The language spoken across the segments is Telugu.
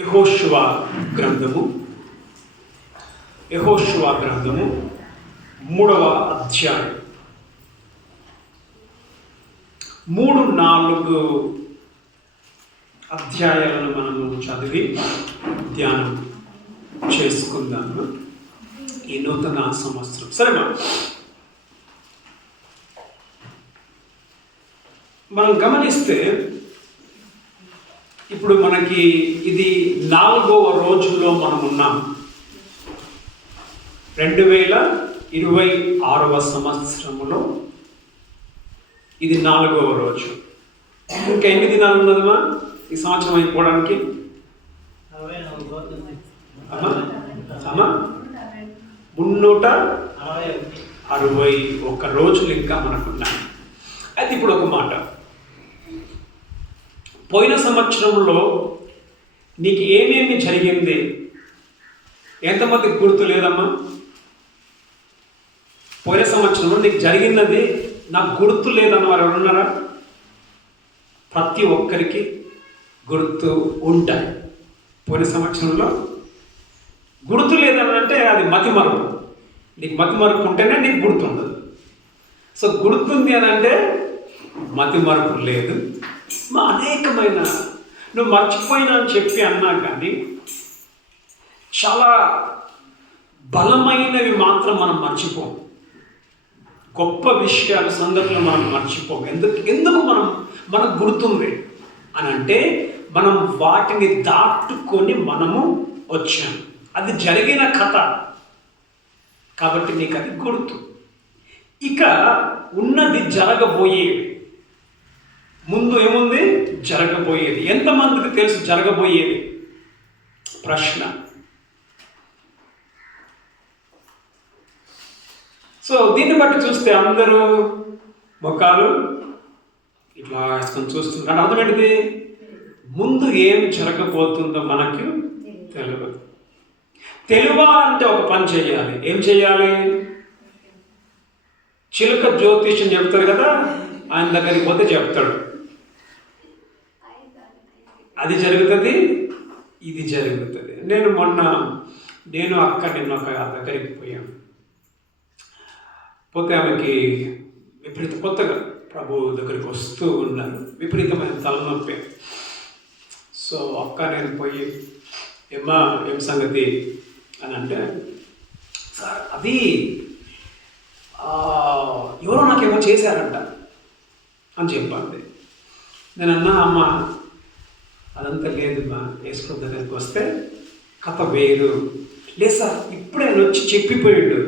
యెహోషువ గ్రంథము 3వ అధ్యాయం 3-4 అధ్యాయాలను మనము చదివి ధ్యానం చేసుకుందాము ఈ నూతన సంవత్సరం. సరేనా? మనం గమనిస్తే ఇప్పుడు మనకి ఇది 4వ రోజుల్లో మనం ఉన్నాం. 2026వ సంవత్సరంలో ఇది 4వ రోజు. ఇంకా ఎన్ని దినాలు ఉన్నదమ్మా ఈ సంవత్సరం అయిపోవడానికి? 361 రోజులు ఇంకా మనకున్నాయి. అయితే ఇప్పుడు ఒక మాట, పోయిన సంవత్సరంలో నీకు ఏమేమి జరిగింది ఎంతమందికి గుర్తు లేదమ్మా? పోయిన సంవత్సరంలో నీకు జరిగినది నాకు గుర్తు లేదన్న వారు ఎవరున్నారా? ప్రతి ఒక్కరికి గుర్తు ఉంటాయి. పోయిన సంవత్సరంలో గుర్తు లేదని అంటే అది మతిమరుపు. నీకు మతిమరుపు ఉంటేనే నీకు గుర్తుండదు. సో గుర్తుంది అని అంటే మతిమరుపు లేదు. అనేకమైన నువ్వు మర్చిపోయినా అని చెప్పి అన్నా కానీ చాలా బలమైనవి మాత్రం మనం మర్చిపోం. గొప్ప విషయాలు, సంగతులు మనం మర్చిపోం. ఎందుకు మనకు గుర్తుంది అని అంటే మనం వాటిని దాటుకొని మనము వచ్చాము. అది జరిగిన కథ కాబట్టి నీకు అది గుర్తు. ఇక ఉన్నది జరగబోయేది. ముందు ఏముంది? జరగబోయేది. ఎంతమందికి తెలుసు జరగబోయేది? ప్రశ్న. సో దీన్ని బట్టి చూస్తే అందరూ ముఖాలు ఇట్లా వేసుకొని చూస్తున్నారు. అర్థం ఏంటిది? ముందు ఏం జరగబోతుందో మనకు తెలియదు. తెలియాలంటే ఒక పని చేయాలి. ఏం చేయాలి? చిలుక జ్యోతిష్యం చెప్తారు కదా, ఆయన దగ్గరికి పోతే చెప్తాడు. అది జరుగుతుంది, ఇది జరుగుతుంది. నేను అక్క నిన్న ఒక దగ్గరికి పోయాను. పోతే ఆమెకి కొత్తగా ప్రభు దగ్గరికి వస్తూ ఉన్నారు. విపరీతమైన తలనొప్పి. సో అక్క నేను పోయి ఏమ్మా ఏం సంగతి అని అంటే, సార్ అది ఎవరో నాకేమో చేశారంట అని చెప్పండి. నేను అన్నా, అమ్మ అదంతా లేదమ్మా, యేసు దగ్గరికి వస్తే కథ వేరు. లేదు సార్ ఇప్పుడే వచ్చి చెప్పిపోయాడు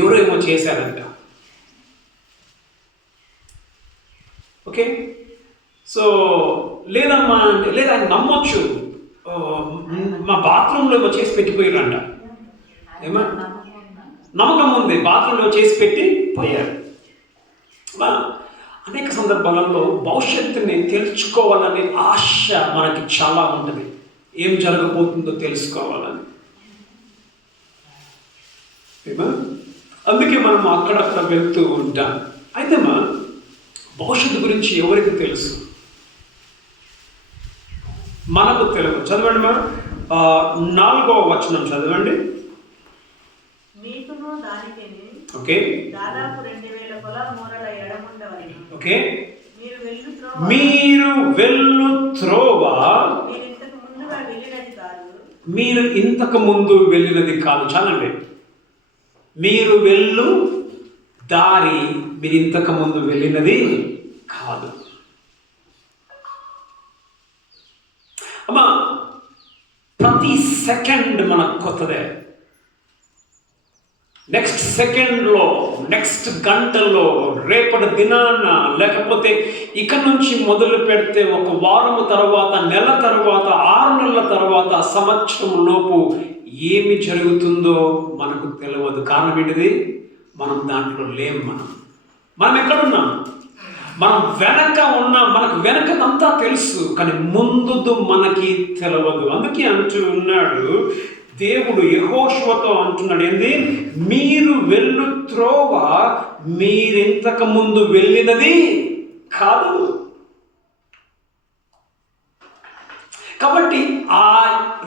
ఎవరో ఏమో చేశారంట. ఓకే, సో లేదమ్మా అంటే, లేదా ఆయన నమ్మొచ్చు, మా బాత్రూంలో ఏమో చేసి పెట్టిపోయారంట. ఏమా నమ్మకం ఉంది, బాత్రూంలో చేసి పెట్టి పోయారు. అనేక సందర్భాలలో భవిష్యత్తుని తెలుసుకోవాలనే ఆశ మనకి చాలా ఉంటుంది. ఏం జరగబోతుందో తెలుసుకోవాలని. అందుకే మనం అక్కడక్కడ వెళ్తూ ఉంటాం. అయితే భవిష్యత్తు గురించి ఎవరికి తెలుసు? మనకు తెలుగు. చదవండి 4వ వచనం చదవండి. Okay, okay. మీరు వెళ్ళు త్రోవ మీరు ఇంతకు ముందు వెళ్ళినది కాదు. చాలండి. మీరు వెళ్ళు దారి మీరు ఇంతకు ముందు వెళ్ళినది కాదు. అమ్మా ప్రతి సెకండ్ మనకు కొత్తదే. నెక్స్ట్ సెకండ్లో, నెక్స్ట్ గంటలో, రేపటి దినాన, లేకపోతే ఇక నుంచి మొదలు పెడితే 1 వారము తర్వాత, నెల తర్వాత, 6 నెలల తర్వాత, సంవత్సరం లోపు ఏమి జరుగుతుందో మనకు తెలియదు. కారణం ఏంటిది? మనం దాంట్లో లేం. మనం ఎక్కడున్నాం? మనం వెనక ఉన్నాం. మనకు వెనకదంతా తెలుసు, కానీ ముందుదు మనకి తెలియదు. అందుకే అంటూ ఉన్నాడు దేవుడు, యెహోషువతో అంటున్నాడు ఏంది? మీరు వెళ్ళు త్రోవ మీరింతకు ముందు వెళ్ళినది కాదు. కాబట్టి ఆ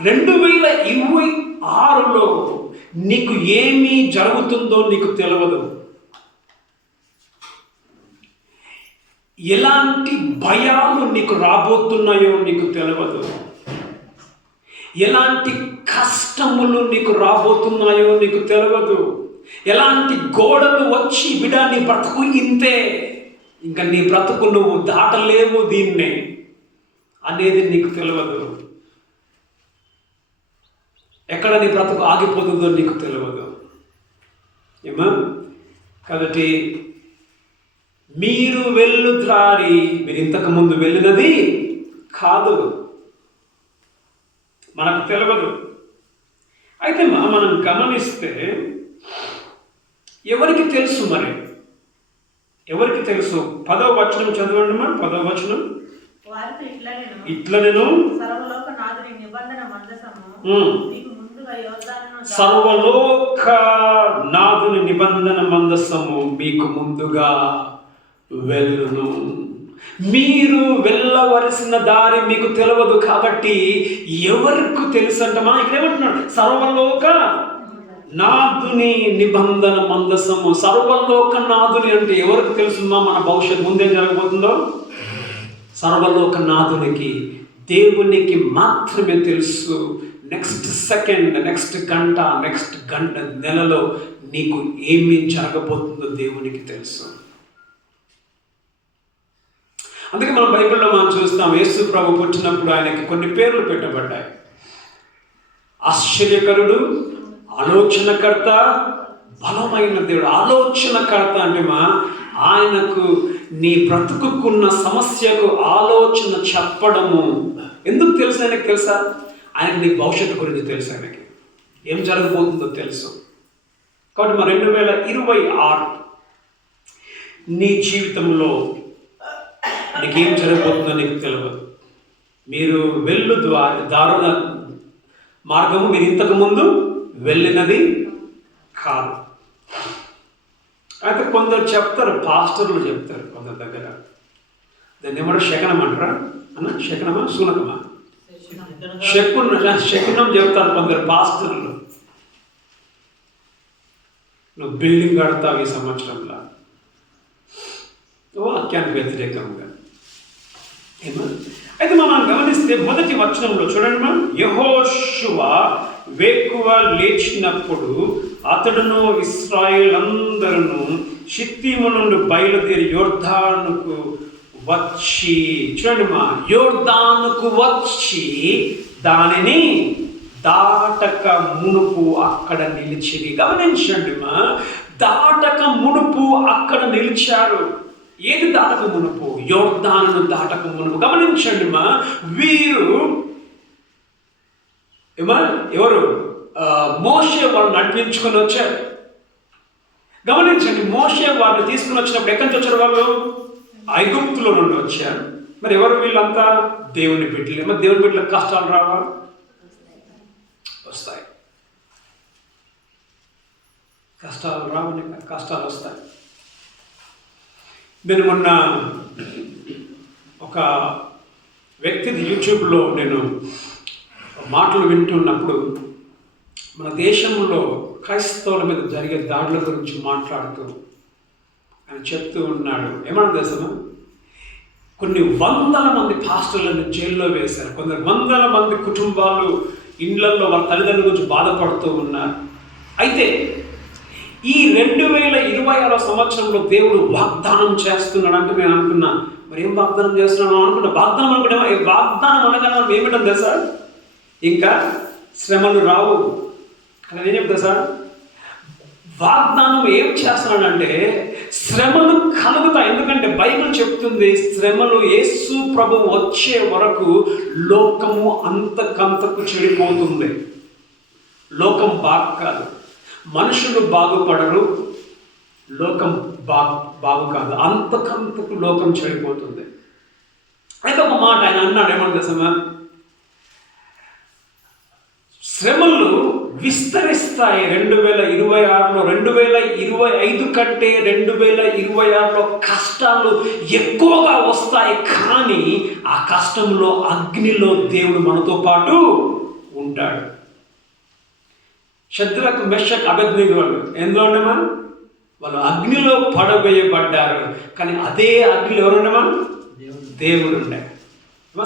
2026లో నీకు ఏమి జరుగుతుందో నీకు తెలియదు. ఎలాంటి భయాలు నీకు రాబోతున్నాయో నీకు తెలియదు. ఎలాంటి కష్టములు నీకు రాబోతున్నాయో నీకు తెలియదు. ఎలాంటి గోడలు వచ్చి బిడ్డ నీ బ్రతుకు ఇంతే, ఇంకా నీ బ్రతుకు నువ్వు దాటలేవు దీన్నే అనేది నీకు తెలియదు. ఎక్కడ నీ బ్రతుకు ఆగిపోతుందో నీకు తెలియదు. ఏమా? కాబట్టి మీరు వెళ్ళు దారి మీరు ఇంతకు ముందు వెళ్ళినది కాదు, మనకు తెలియదు. అయితే మనం గమనిస్తే ఎవరికి తెలుసు? మరి ఎవరికి తెలుసు? 10వ వచనం చదవండి. 10వ వచనం ఇట్లా నేను సర్వలోక నాదుని నిబంధన మందసము మీకు ముందుగా వెళ్ళును. మీరు వెళ్ళవలసిన దారి మీకు తెలియదు కాబట్టి ఎవరికి తెలుసు అంటమా? ఇక్కడ ఏమంటున్నాడు? సర్వలోక నాదుని నిబంధన మందసము. సర్వలోక నాదుని అంటే ఎవరికి తెలుసుమా? మన భవిష్యత్తు ముందేం జరగబోతుందో సర్వలోక నాదునికి, దేవునికి మాత్రమే తెలుసు. నెక్స్ట్ సెకండ్, నెక్స్ట్ గంట, నెక్స్ట్ గంట నెలలో నీకు ఏమి జరగబోతుందో దేవునికి తెలుసు. అందుకే మనం బైబిల్లో మనం చూస్తాం, యేసు ప్రభు పుట్టినప్పుడు ఆయనకి కొన్ని పేర్లు పెట్టబడ్డాయి. ఆశ్చర్యకరుడు, ఆలోచనకర్త, బలమైన దేవుడు. ఆలోచనకర్త అంటే ఆయనకు నీ బ్రతుకున్న సమస్యకు ఆలోచన చెప్పడము. ఎందుకు తెలుసు ఆయనకు? తెలుసా? ఆయనకు నీ భవిష్యత్తు గురించి తెలుసు, ఆయనకి ఏం జరగబోతుందో తెలుసు. కాబట్టి 2026 నీ జీవితంలో నీకేం జరగబోతుందో నీకు తెలియదు. మీరు వెళ్ళు దారుణ మార్గము మీరు ఇంతకు ముందు వెళ్ళినది కాదు. అయితే కొందరు చెప్తారు, పాస్టర్లు చెప్తారు కొందరి దగ్గర, దాన్ని ఏమంటారు? శకనం అంటారా అన్న? శకనమా శూనకమా? శకునం చెప్తారు కొందరు పాస్టర్లు. నువ్వు బిల్డింగ్ కడతావు ఈ సంవత్సరంలో, వాక్యానికి వ్యతిరేకంగా. అయితే మనం గమనిస్తే మొదటి వచనంలో చూడండి, యెహోషువ వేకువ లేచినప్పుడు అతడును ఇశ్రాయేలు అందరూ షిత్తీము నుండి బయలుదేరి యోర్దానుకు వచ్చి, చూడండి యోర్దానుకు వచ్చి దానిని దాటక మునుపు అక్కడ నిలిచిరి. గమనించండి, దాటక మునుపు అక్కడ నిలిచారు. ఏది దాటక మునుపు? యోర్దానును దాటక మునుపు. గమనించండి, వీరు ఎవరు? మోషే వాళ్ళు నడిపించుకొని వచ్చారు. గమనించండి, మోషే వారిని తీసుకుని వచ్చినప్పుడు ఎక్కడి నుంచి వచ్చారు? వాళ్ళు ఐగుప్తులో నుండి వచ్చారు. మరి ఎవరు వీళ్ళంతా? దేవుని బిడ్డలే. మరి దేవుని బిడ్డలకు కష్టాలు రావా? వస్తాయి. కష్టాలు రావని కష్టాలు వస్తాయి. నేను మొన్న ఒక వ్యక్తిది యూట్యూబ్లో నేను మాటలు వింటున్నప్పుడు మన దేశంలో క్రైస్తవుల మీద జరిగే దాడుల గురించి మాట్లాడుతూ ఆయన చెప్తూ ఉన్నాడు. ఏమన్నా తెలుసా? కొన్ని వందల మంది పాస్టర్లను జైల్లో వేశారు. కొందరు వందల మంది కుటుంబాలు ఇండ్లలో వాళ్ళ తల్లిదండ్రుల గురించి బాధపడుతూ ఉన్నారు. అయితే ఈ 2026 సంవత్సరంలో దేవుడు వాగ్దానం చేస్తున్నాడు అంటే మేము అనుకున్నా, మరి ఏం వాగ్దానం చేస్తున్నాను అనుకున్నా. వాగ్దానం అనుకుంటే వాగ్దానం అనగా ఏమిటని తెలుసా? ఇంకా శ్రమలు రావు. అక్కడ ఏం చెప్తా సార్? వాగ్దానం ఏం చేస్తున్నాడంటే శ్రమలు కలుగుతాయి. ఎందుకంటే బైబిల్ చెప్తుంది, శ్రమలు యేసు ప్రభు వచ్చే వరకు లోకము అంతకంతకు చెడిపోతుంది. లోకం బాగు కాదు, మనుషులు బాగుపడరు, లోకం బాగు కాదు, అంతకంతకు లోకం చెడిపోతుంది. అయితే ఒక మాట ఆయన అన్నాడు, ఏమన్నా తెలుసా? శ్రమలు విస్తరిస్తాయి. 2026లో 2025 కంటే 2026లో కష్టాలు ఎక్కువగా వస్తాయి. కానీ ఆ కష్టంలో, అగ్నిలో దేవుడు మనతో పాటు ఉంటాడు. షద్రకు, మెషక్, అబేద్నెగో వాళ్ళు ఎందులో ఉండమా? వాళ్ళు అగ్నిలో పడవేయబడ్డారు. కానీ అదే అగ్నిలో ఎవరుండమా? దేవుడు ఉండే.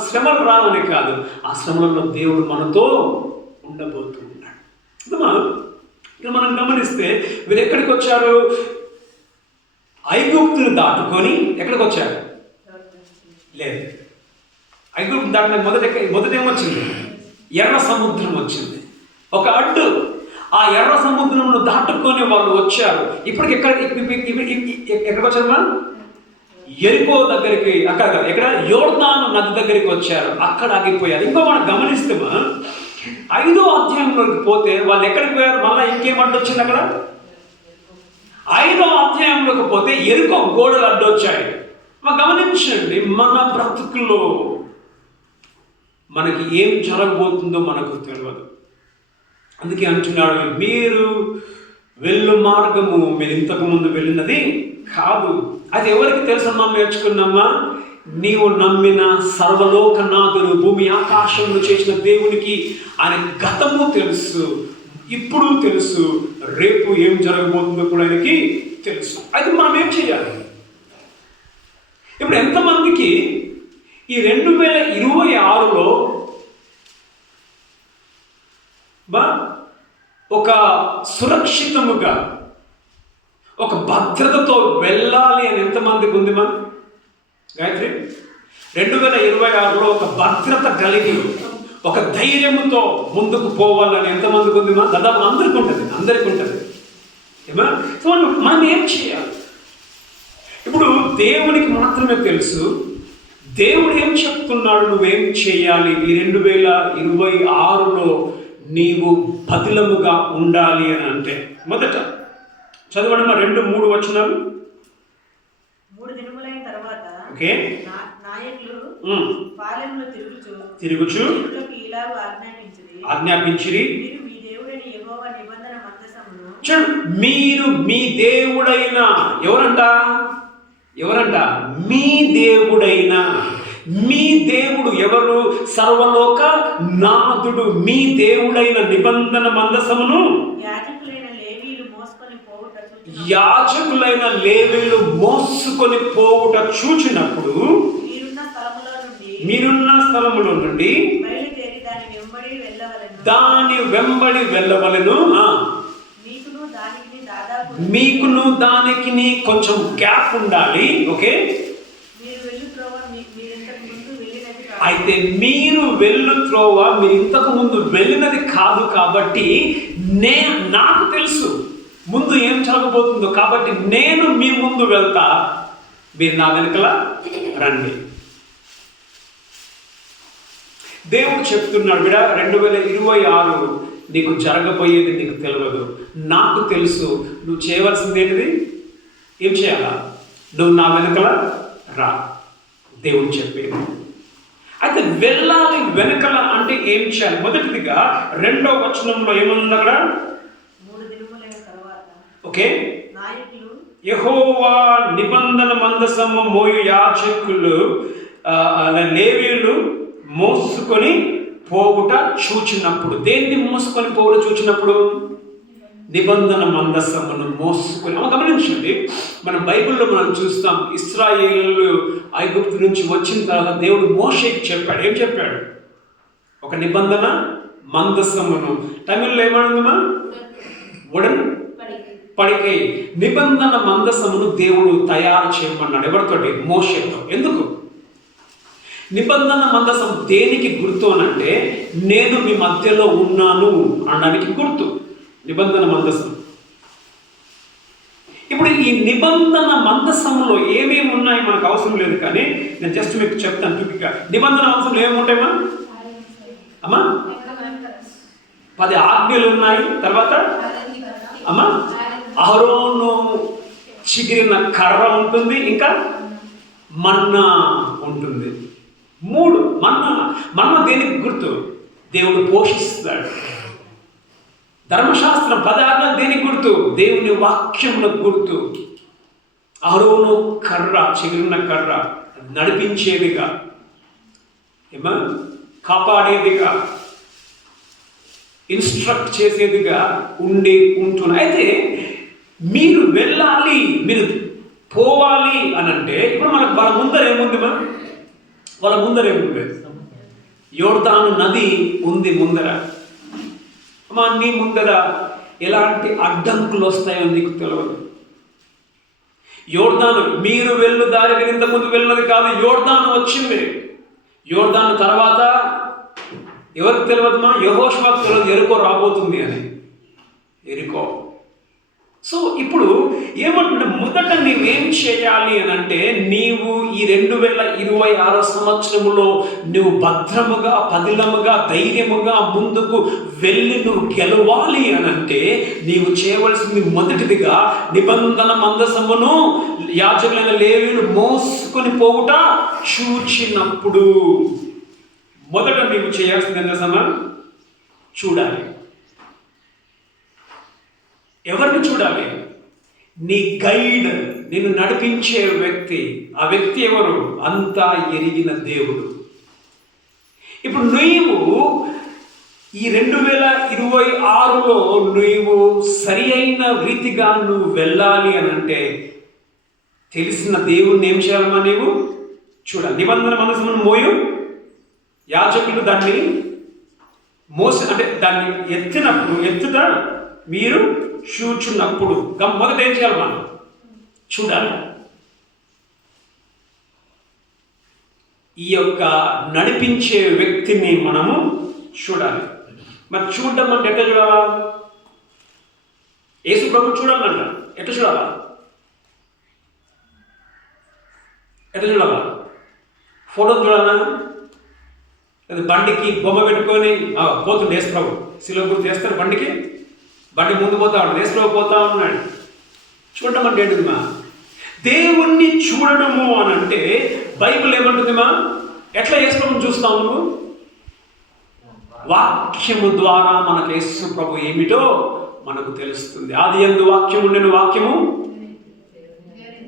శ్రమలు రావని కాదు, ఆ శ్రమలలో దేవుడు మనతో ఉండబోతున్నాడు. ఇక్కడ మనం గమనిస్తే వీరు ఎక్కడికి వచ్చారు? ఐగుప్తును దాటుకొని ఎక్కడికి వచ్చారు? లేదు, ఐగుప్తు దాటిన మొదట ఏమొచ్చింది? ఎర్ర సముద్రం వచ్చింది, ఒక అడ్డు. ఆ ఎర్ర సముద్రంను దాటుకొని వాళ్ళు వచ్చారు. ఇప్పటికి ఎక్కడికి వచ్చారమ్మా? ఎరికో దగ్గరికి, అక్కడ ఎక్కడ? యోర్దాను నది దగ్గరికి వచ్చారు. అక్కడ ఆగిపోయారు. ఇంకో మనం గమనిస్తే 5వ అధ్యాయంలోకి పోతే వాళ్ళు ఎక్కడికి పోయారు? మళ్ళీ ఇంకేం అడ్డొచ్చింది అక్కడ? 5వ అధ్యాయంలోకి పోతే ఎరికో గోడలు అడ్డొచ్చాయి. గమనించండి, మన బ్రతుకుల్లో మనకి ఏం జరగబోతుందో మనకు తెలియదు. అందుకే అంటున్నాడు, మీరు వెళ్ళు మార్గము మీరు ఇంతకు ముందు వెళ్ళినది కాదు. అది ఎవరికి తెలుసు? మనం నేర్చుకున్నామా? నీవు నమ్మిన సర్వలోకనాథుడు, భూమి ఆకాశంలో చేసిన దేవునికి ఆయన గతము తెలుసు, ఇప్పుడు తెలుసు, రేపు ఏం జరగబోతుందో కూడా ఆయనకి తెలుసు. అయితే మనం ఏం చేయాలి? ఇప్పుడు ఎంతమందికి ఈ 2026లో ఒక సురక్షితముగా, ఒక భద్రతతో వెళ్ళాలి అని ఎంతమందికి ఉంది? గాయత్రి, 2026లో ఒక భద్రత కలిగి, ఒక ధైర్యంతో ముందుకు పోవాలని ఎంతమందికి ఉంది? దాదాపు అందరికీ ఉంటుంది. ఏమా? సో మనం ఏం చేయాలి? ఇప్పుడు దేవునికి మాత్రమే తెలుసు దేవుడు ఏం చెప్తున్నాడు, నువ్వేం చేయాలి. ఈ 2026లో నీవు పదిలముగా ఉండాలి అని అంటే మొదట చదవడం 2-3 వచనాలు. 3 దినములైన తర్వాత ఓకే, నాయకులు పాలెంలో తిరుగుచు ఆజ్ఞాపించిరి, మీరు మీ దేవుడైన ఎవరంట? మీ దేవుడైన. మీ దేవుడు ఎవరు? సర్వలోక నాథుడు. మీ దేవుడైన నిబంధన మందసమును యాజకులైన లేవీయులు మోసుకొని పోవుట చూచినప్పుడు మీరున్న స్థలములో నుండి దాని వెంబడి వెళ్ళవలెను. మీకును దానికి కొంచెం గ్యాప్ ఉండాలి. ఓకే, అయితే మీరు వెళ్ళు త్రోవ మీరు ఇంతకు ముందు వెళ్ళినది కాదు. కాబట్టి నాకు తెలుసు ముందు ఏం జరగబోతుందో. కాబట్టి నేను మీ ముందు వెళ్తా, మీరు నా వెనుకల రండి. దేవుడు చెప్తున్నాడు, బిడ్డ 2026 నీకు జరగబోయేది నీకు తెలియదు, నాకు తెలుసు. నువ్వు చేయవలసింది ఏంటిది? ఏం చేయాలా? నువ్వు నా వెనుకల రా, దేవుడు చెప్పేది. అయితే వెళ్ళాలి వెనుకల అంటే ఏం చేయాలి? మొదటిదిగా 2వ వచనంలో ఏమన్నా అక్కడ? ఓకే, యెహోవా నిబంధన మందసము మోయు యాజకులు లేవీయులు మోసుకొని పోవుట చూచినప్పుడు. దేన్ని మోసుకొని పోవుట చూచినప్పుడు? నిబంధన మందసమును మోసుకొని. గమనించండి, మన బైబిల్లో మనం చూస్తాం, ఇశ్రాయేలు ఐగుప్తు నుంచి వచ్చిన తర్వాత దేవుడు మోషేకి చెప్పాడు. ఏం చెప్పాడు? ఒక నిబంధన మందసమును, తమిళ్లో ఏమనుందమ్మా? ఉడన్ పడికై. నిబంధన మందసమును దేవుడు తయారు చేయమన్నాడు. ఎవరితోటి? మోషేతో. ఎందుకు? నిబంధన మందసం దేనికి గుర్తు అనంటే, నేను మీ మధ్యలో ఉన్నాను అనడానికి గుర్తు నిబంధన మందసం. ఇప్పుడు ఈ నిబంధన మందసంలో ఏమేమి ఉన్నాయి మనకు అవసరం లేదు, కానీ నేను జస్ట్ మీకు చెప్తాను చూపిక. నిబంధన మందసంలో ఏమేమి ఉంటాయమ్మా? అమ్మా 10 ఆజ్ఞలు ఉన్నాయి. తర్వాత అమ్మా అహరోను చిగిరిన కర్ర ఉంటుంది, ఇంకా మన్నా ఉంటుంది. 3 మన్నా దేనికి గుర్తు? దేవుడు పోషిస్తాడు. ధర్మశాస్త్రం 10 ఆజ్ఞలు దేనికి గుర్తు? దేవుని వాక్యములకు గుర్తు. అహరోను కర్ర, చిగురున్న కర్ర, నడిపించేదిగా, కాపాడేదిగా, ఇన్స్ట్రక్ట్ చేసేదిగా ఉంటున్నాయి. అయితే మీరు వెళ్ళాలి, మీరు పోవాలి అని అంటే ఇప్పుడు వాళ్ళ ముందర ఏముంది? వాళ్ళ ముందర ఏముంది? యోర్దాను నది ఉంది ముందర. నీ ముందర ఎలాంటి అడ్డంకులు వస్తాయో నీకు తెలియదు. యోర్దాను, మీరు వెళ్ళు దారి ఇంతకుముందు వెళ్ళినది కాదు, యోర్దాను వచ్చింది. యోర్దాను తర్వాత ఎవరికి తెలియదుమా? యెహోషువకు తెలియదు ఎరికో రాబోతుంది అని. ఎరికో. సో ఇప్పుడు ఏమంటుంటే మొదట నీవేం చేయాలి అని అంటే, నీవు ఈ 2026 సంవత్సరములో నువ్వు భద్రముగా, పదిలముగా, ధైర్యముగా ముందుకు వెళ్ళి నువ్వు గెలవాలి అని అంటే నీవు చేయవలసింది మొదటిదిగా నిబంధన మందసమును యాజకులైన లేవీయులు మోసుకొని పోవుట చూచినప్పుడు మొదట నీవు చేయాల్సింది ఏంటన్నా? చూడాలి. ఎవరిని చూడాలి? నీ గైడ్, నిన్ను నడిపించే వ్యక్తి. ఆ వ్యక్తి ఎవరు? అంతా ఎరిగిన దేవుడు. ఇప్పుడు నీవు ఈ 2026లో నీవు సరి అయిన రీతిగా నువ్వు వెళ్ళాలి అని అంటే తెలిసిన దేవుణ్ణి ఏం చేయాలమ్మా? నీవు చూడాలి. నిబంధన మందసమును మోయు యాజకులు దాన్ని అంటే దాన్ని ఎత్తుట మీరు చూచున్నప్పుడు మొదట ఏం చేయాలి? మనం చూడాలి. ఈ యొక్క నడిపించే వ్యక్తిని మనము చూడాలి. మరి చూడడం అంటే ఎట్లా చూడాలా? యేసు ప్రభు చూడాలంట. ఎట్లా చూడాలా? ఎట్లా చూడాలా? ఫోటో చూడాలా? అది బండికి బొమ్మ పెట్టుకొని పోతుండే యేసు ప్రభు శిలువ గుర్తు చేస్తారు. బండి ముందు పోతా ఉన్నాడు, యేసు ప్రభు పోతా ఉన్నాడు. చూడడం అంటే ఏంటిదిమా? దేవుణ్ణి చూడడము అని అంటే బైబిల్ ఏమంటుందిమా? ఎట్లా యేసు ప్రభుని చూస్తావు నువ్వు? వాక్యము ద్వారా మనకు యేసు ప్రభు ఏమిటో మనకు తెలుస్తుంది. ఆది యందు వాక్యం ఉండెను, వాక్యము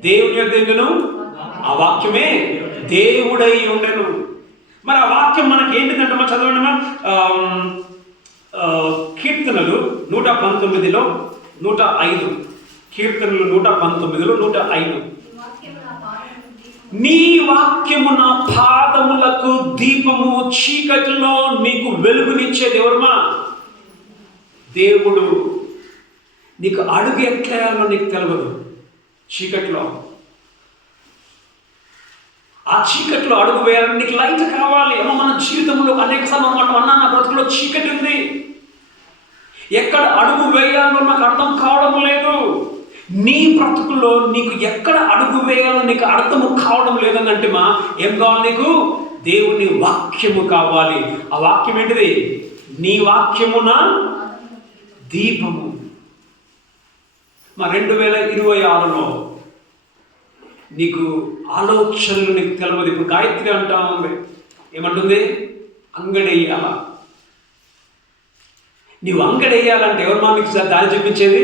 దేవుని యొద్ద ఉండెను, ఆ వాక్యమే దేవుడై ఉండెను. మరి ఆ వాక్యం మనకి ఏంటిదంటే మనం చదవండి. కీర్తనలు 119లో 105. కీర్తనలు 119లో 105. నీ వాక్యము నా పాదములకు దీపము, చీకటిలో నీకు వెలుగునిచ్చేది ఎవరుమా? దేవుడు. నీకు అడుగు ఎట్లేయాలో నీకు తెలియదు చీకట్లో. ఆ చీకట్లో అడుగు వేయాలని నీకు లైట్ కావాలి. ఏమో మన జీవితంలో అనేక సార్లు అన్నా నా బ్రతుకులో చీకటి ఉంది, ఎక్కడ అడుగు వేయాలో నాకు అర్థం కావడం లేదు. నీ బ్రతుకులో నీకు ఎక్కడ అడుగు వేయాలో నీకు అర్థము కావడం లేదనంటే ఏం కావాలి నీకు? దేవుని వాక్యము కావాలి. ఆ వాక్యం ఏంటిది? నీ వాక్యమున దీపము. 2026లో నీకు ఆలోచనలు నీకు తెలియదు. ఇప్పుడు గాయత్రి అంటా ఉంది, ఏమంటుంది? అంగడేయాలా. నీవు అంగడేయాలంటే ఎవరు మీకు దారి చూపించేది?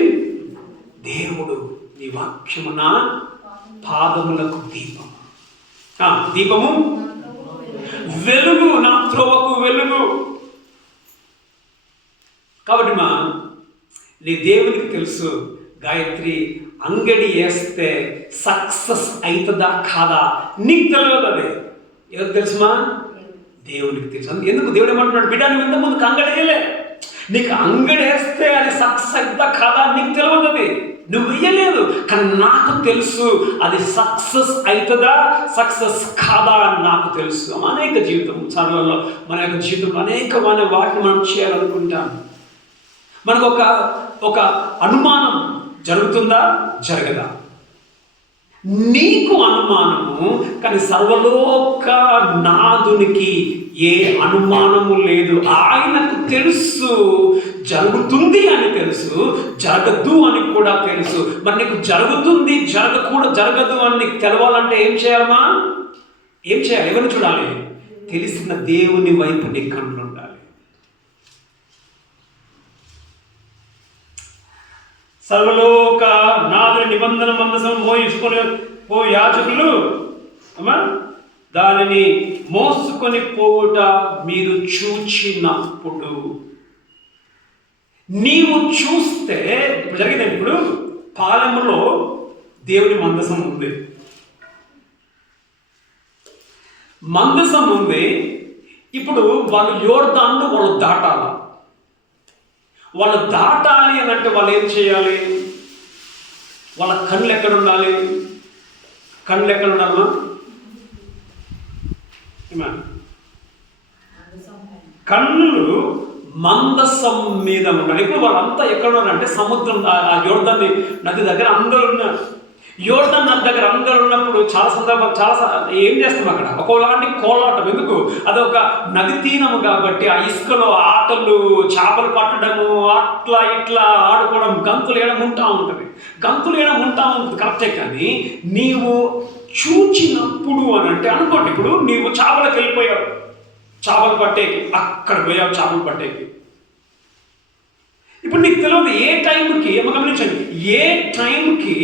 దేవుడు. నీ వాక్యము నా పాదములకు దీపము. దీపము వెలుగు, నా త్రోవకు వెలుగు. కాబట్టి నీ దేవునికి తెలుసు గాయత్రి అంగడి వేస్తే సక్సెస్ అవుతుందా కాదా నీకు తెలియదు. అది ఎవరు తెలుసుమా? దేవునికి తెలుసు. ఎందుకు దేవుడు ఏమంటున్నాడు? బిడ్డ నువ్వు ఇంత ముందుకు అంగడి వేయలే, నీకు అంగడి వేస్తే అది సక్సెస్ అవుతుందా కాదా నీకు తెలియదు. అది నువ్వు వేయలేదు, కానీ నాకు తెలుసు అది సక్సెస్ అవుతుందా సక్సెస్ కాదా అని నాకు తెలుసు. అనేక జీవితం సార్లలో మన యొక్క జీవితంలో అనేకమైన వాటిని మనం చేయాలనుకుంటాం. మనకు ఒక అనుమానం జరుగుతుందా జరగదా? నీకు అనుమానము, కానీ సర్వలోక నాదునికి ఏ అనుమానము లేదు. ఆయనకు తెలుసు జరుగుతుంది అని తెలుసు, జరగదు అని కూడా తెలుసు. మరి నీకు జరుగుతుంది జరగదు అని నీకు తెలవాలంటే ఏం చేయాలమ్మా? ఏం చేయాలి? ఎవరిని చూడాలి? తెలిసిన దేవుని వైపు నీ కన్నులు ఉండాలి. సర్వలోక నాదుని నిబంధన మందసం మోయించుకొని యాజకులు అమ్మా దానిని మోసుకొని పోవుట మీరు చూచినప్పుడు, నీవు చూస్తే ఇప్పుడు జరిగింది. ఇప్పుడు పాలెంలో దేవుని మందసం ఉంది, మందసం ఉంది. ఇప్పుడు వాళ్ళు యోర్దాను వాళ్ళు దాటాలి. వాళ్ళు దాటాలి అని అంటే వాళ్ళు ఏం చేయాలి? వాళ్ళ కళ్ళు ఎక్కడ ఉండాలి? కళ్ళు ఎక్కడ ఉండాలమ్మా? కన్నులు మందసం మీద ఉండాలి. ఇప్పుడు వాళ్ళంతా ఎక్కడ ఉన్నారంటే సముద్రం, ఆ యోర్దాను నది దగ్గర అందరూ ఉన్నారు. యోర్దాను నది దగ్గర అందరూ ఉన్నప్పుడు చాలా సందర్భాలు ఏం చేస్తాం అక్కడ? ఒకలాంటి కోలాటం. ఎందుకు? అదొక నది తీరము కాబట్టి ఆ ఇసుకలో ఆటలు, చేపలు పట్టడము, అట్లా ఇట్లా ఆడుకోవడం, గంతులు వేయడం ఉంటా ఉంటుంది. కరెక్టే. కానీ నీవు చూచినప్పుడు అని అంటే అనుకోండి, ఇప్పుడు నీవు చేపలకు వెళ్ళిపోయావు, చేపలు పట్టేకి అక్కడ పోయావు, చేపలు పట్టేకి. ఇప్పుడు నీకు తెలియదు ఏ టైంకి, గమనించండి, ఏ టైంకి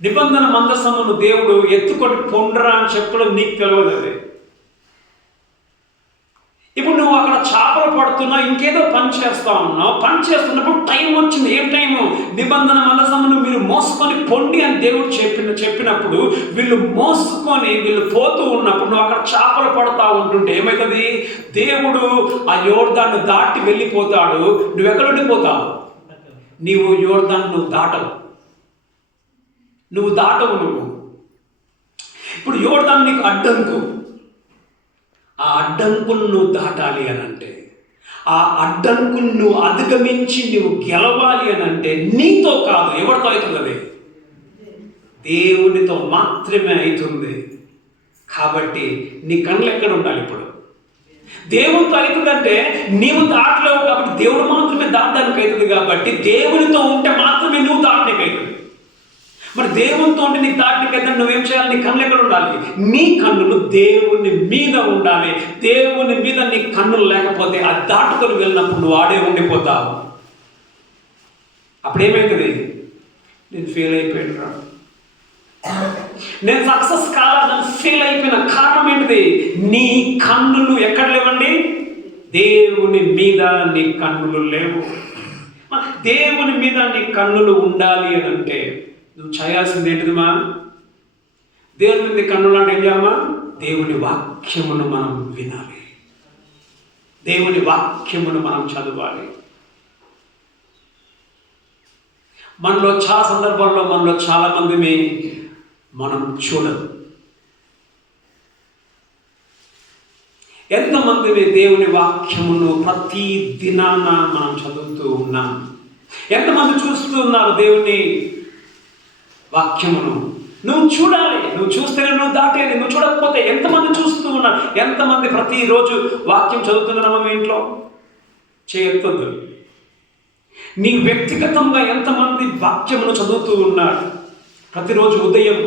నిబంధన మందసమును దేవుడు ఎత్తుకొని పొండరా అని చెప్పడం నీకు తెలియదు. అది ఇప్పుడు నువ్వు అక్కడ చేపలు పడుతున్నా, ఇంకేదో పని చేస్తా ఉన్నావు. పని చేస్తున్నప్పుడు టైం వచ్చింది. ఏం టైము? నిబంధన మందసమును మీరు మోసుకొని పొండి అని దేవుడు చెప్పినప్పుడు వీళ్ళు పోతూ ఉన్నప్పుడు నువ్వు అక్కడ చేపలు పడుతూ ఉంటుంటే ఏమవుతుంది? దేవుడు ఆ యోర్దాను దాటి వెళ్ళిపోతాడు. నువ్వెక్కడ ఉండిపోతావు? నీవు యోర్దాను దాటవు. నువ్వు ఇప్పుడు యోర్దాను నీకు అడ్డంకు. ఆ అడ్డంకులు నువ్వు దాటాలి అని అంటే, ఆ అడ్డంకులు నువ్వు అధిగమించి నువ్వు గెలవాలి అని అంటే నీతో కాదు. ఎవరితో అవుతుంది? అది దేవునితో మాత్రమే అవుతుంది. కాబట్టి నీ కళ్ళు ఎక్కడ ఉండాలి? ఇప్పుడు దేవునితో అవుతుందంటే నీవు దాటలేవు కాబట్టి దేవుడు మాత్రమే దాటడానికి అవుతుంది. కాబట్టి దేవునితో ఉంటే మాత్రమే నువ్వు దాటడానికి అవుతుంది. మరి దేవునితో ఉంటే నీకు దాటనికైతే నువ్వేం చేయాలి? నీ కళ్ళు ఎక్కడ ఉండాలి? నీ కన్నులు దేవుని మీద ఉండాలి. దేవుని మీద నీ కన్నులు లేకపోతే అది దాటుకొని వెళ్ళినప్పుడు నువ్వు ఆడే ఉండిపోతావు. అప్పుడేమవుతుంది? నేను ఫెయిల్ అయిపోయినా, నేను సక్సెస్ కాదని ఫెయిల్ అయిపోయిన కారణం ఏంటిది? నీ కన్నులు ఎక్కడ లేవండి? దేవుని మీద నీ కన్నులు లేవు. దేవుని మీద నీ కన్నులు ఉండాలి అని అంటే నువ్వు చేయాల్సింది ఏంటిదిమా? దేవుని మీద కన్నులు అంటే ఏం చేయాలమ్మా? దేవుని వాక్యమును మనం వినాలి. దేవుని వాక్యమును మనం చదవాలి. మనలో చాలా సందర్భాల్లో మనలో చాలా మందిని మనం చూడదు. ఎంతమందిని దేవుని వాక్యమును ప్రతి దినాన మనం చదువుతూ ఉన్నాం? ఎంతమంది చూస్తూ ఉన్నారు దేవుని వాక్యమును? నువ్వు చూడాలి. నువ్వు చూస్తేనే నువ్వు దాటేది. నువ్వు చూడకపోతే ఎంతమంది చూస్తూ ఉన్నారు? ఎంతమంది ప్రతిరోజు వాక్యం చదువుతున్నామా మీ ఇంట్లో? చేయొద్దు. నీ వ్యక్తిగతంగా ఎంతమంది వాక్యమును చదువుతూ ఉన్నారు? ప్రతిరోజు ఉదయం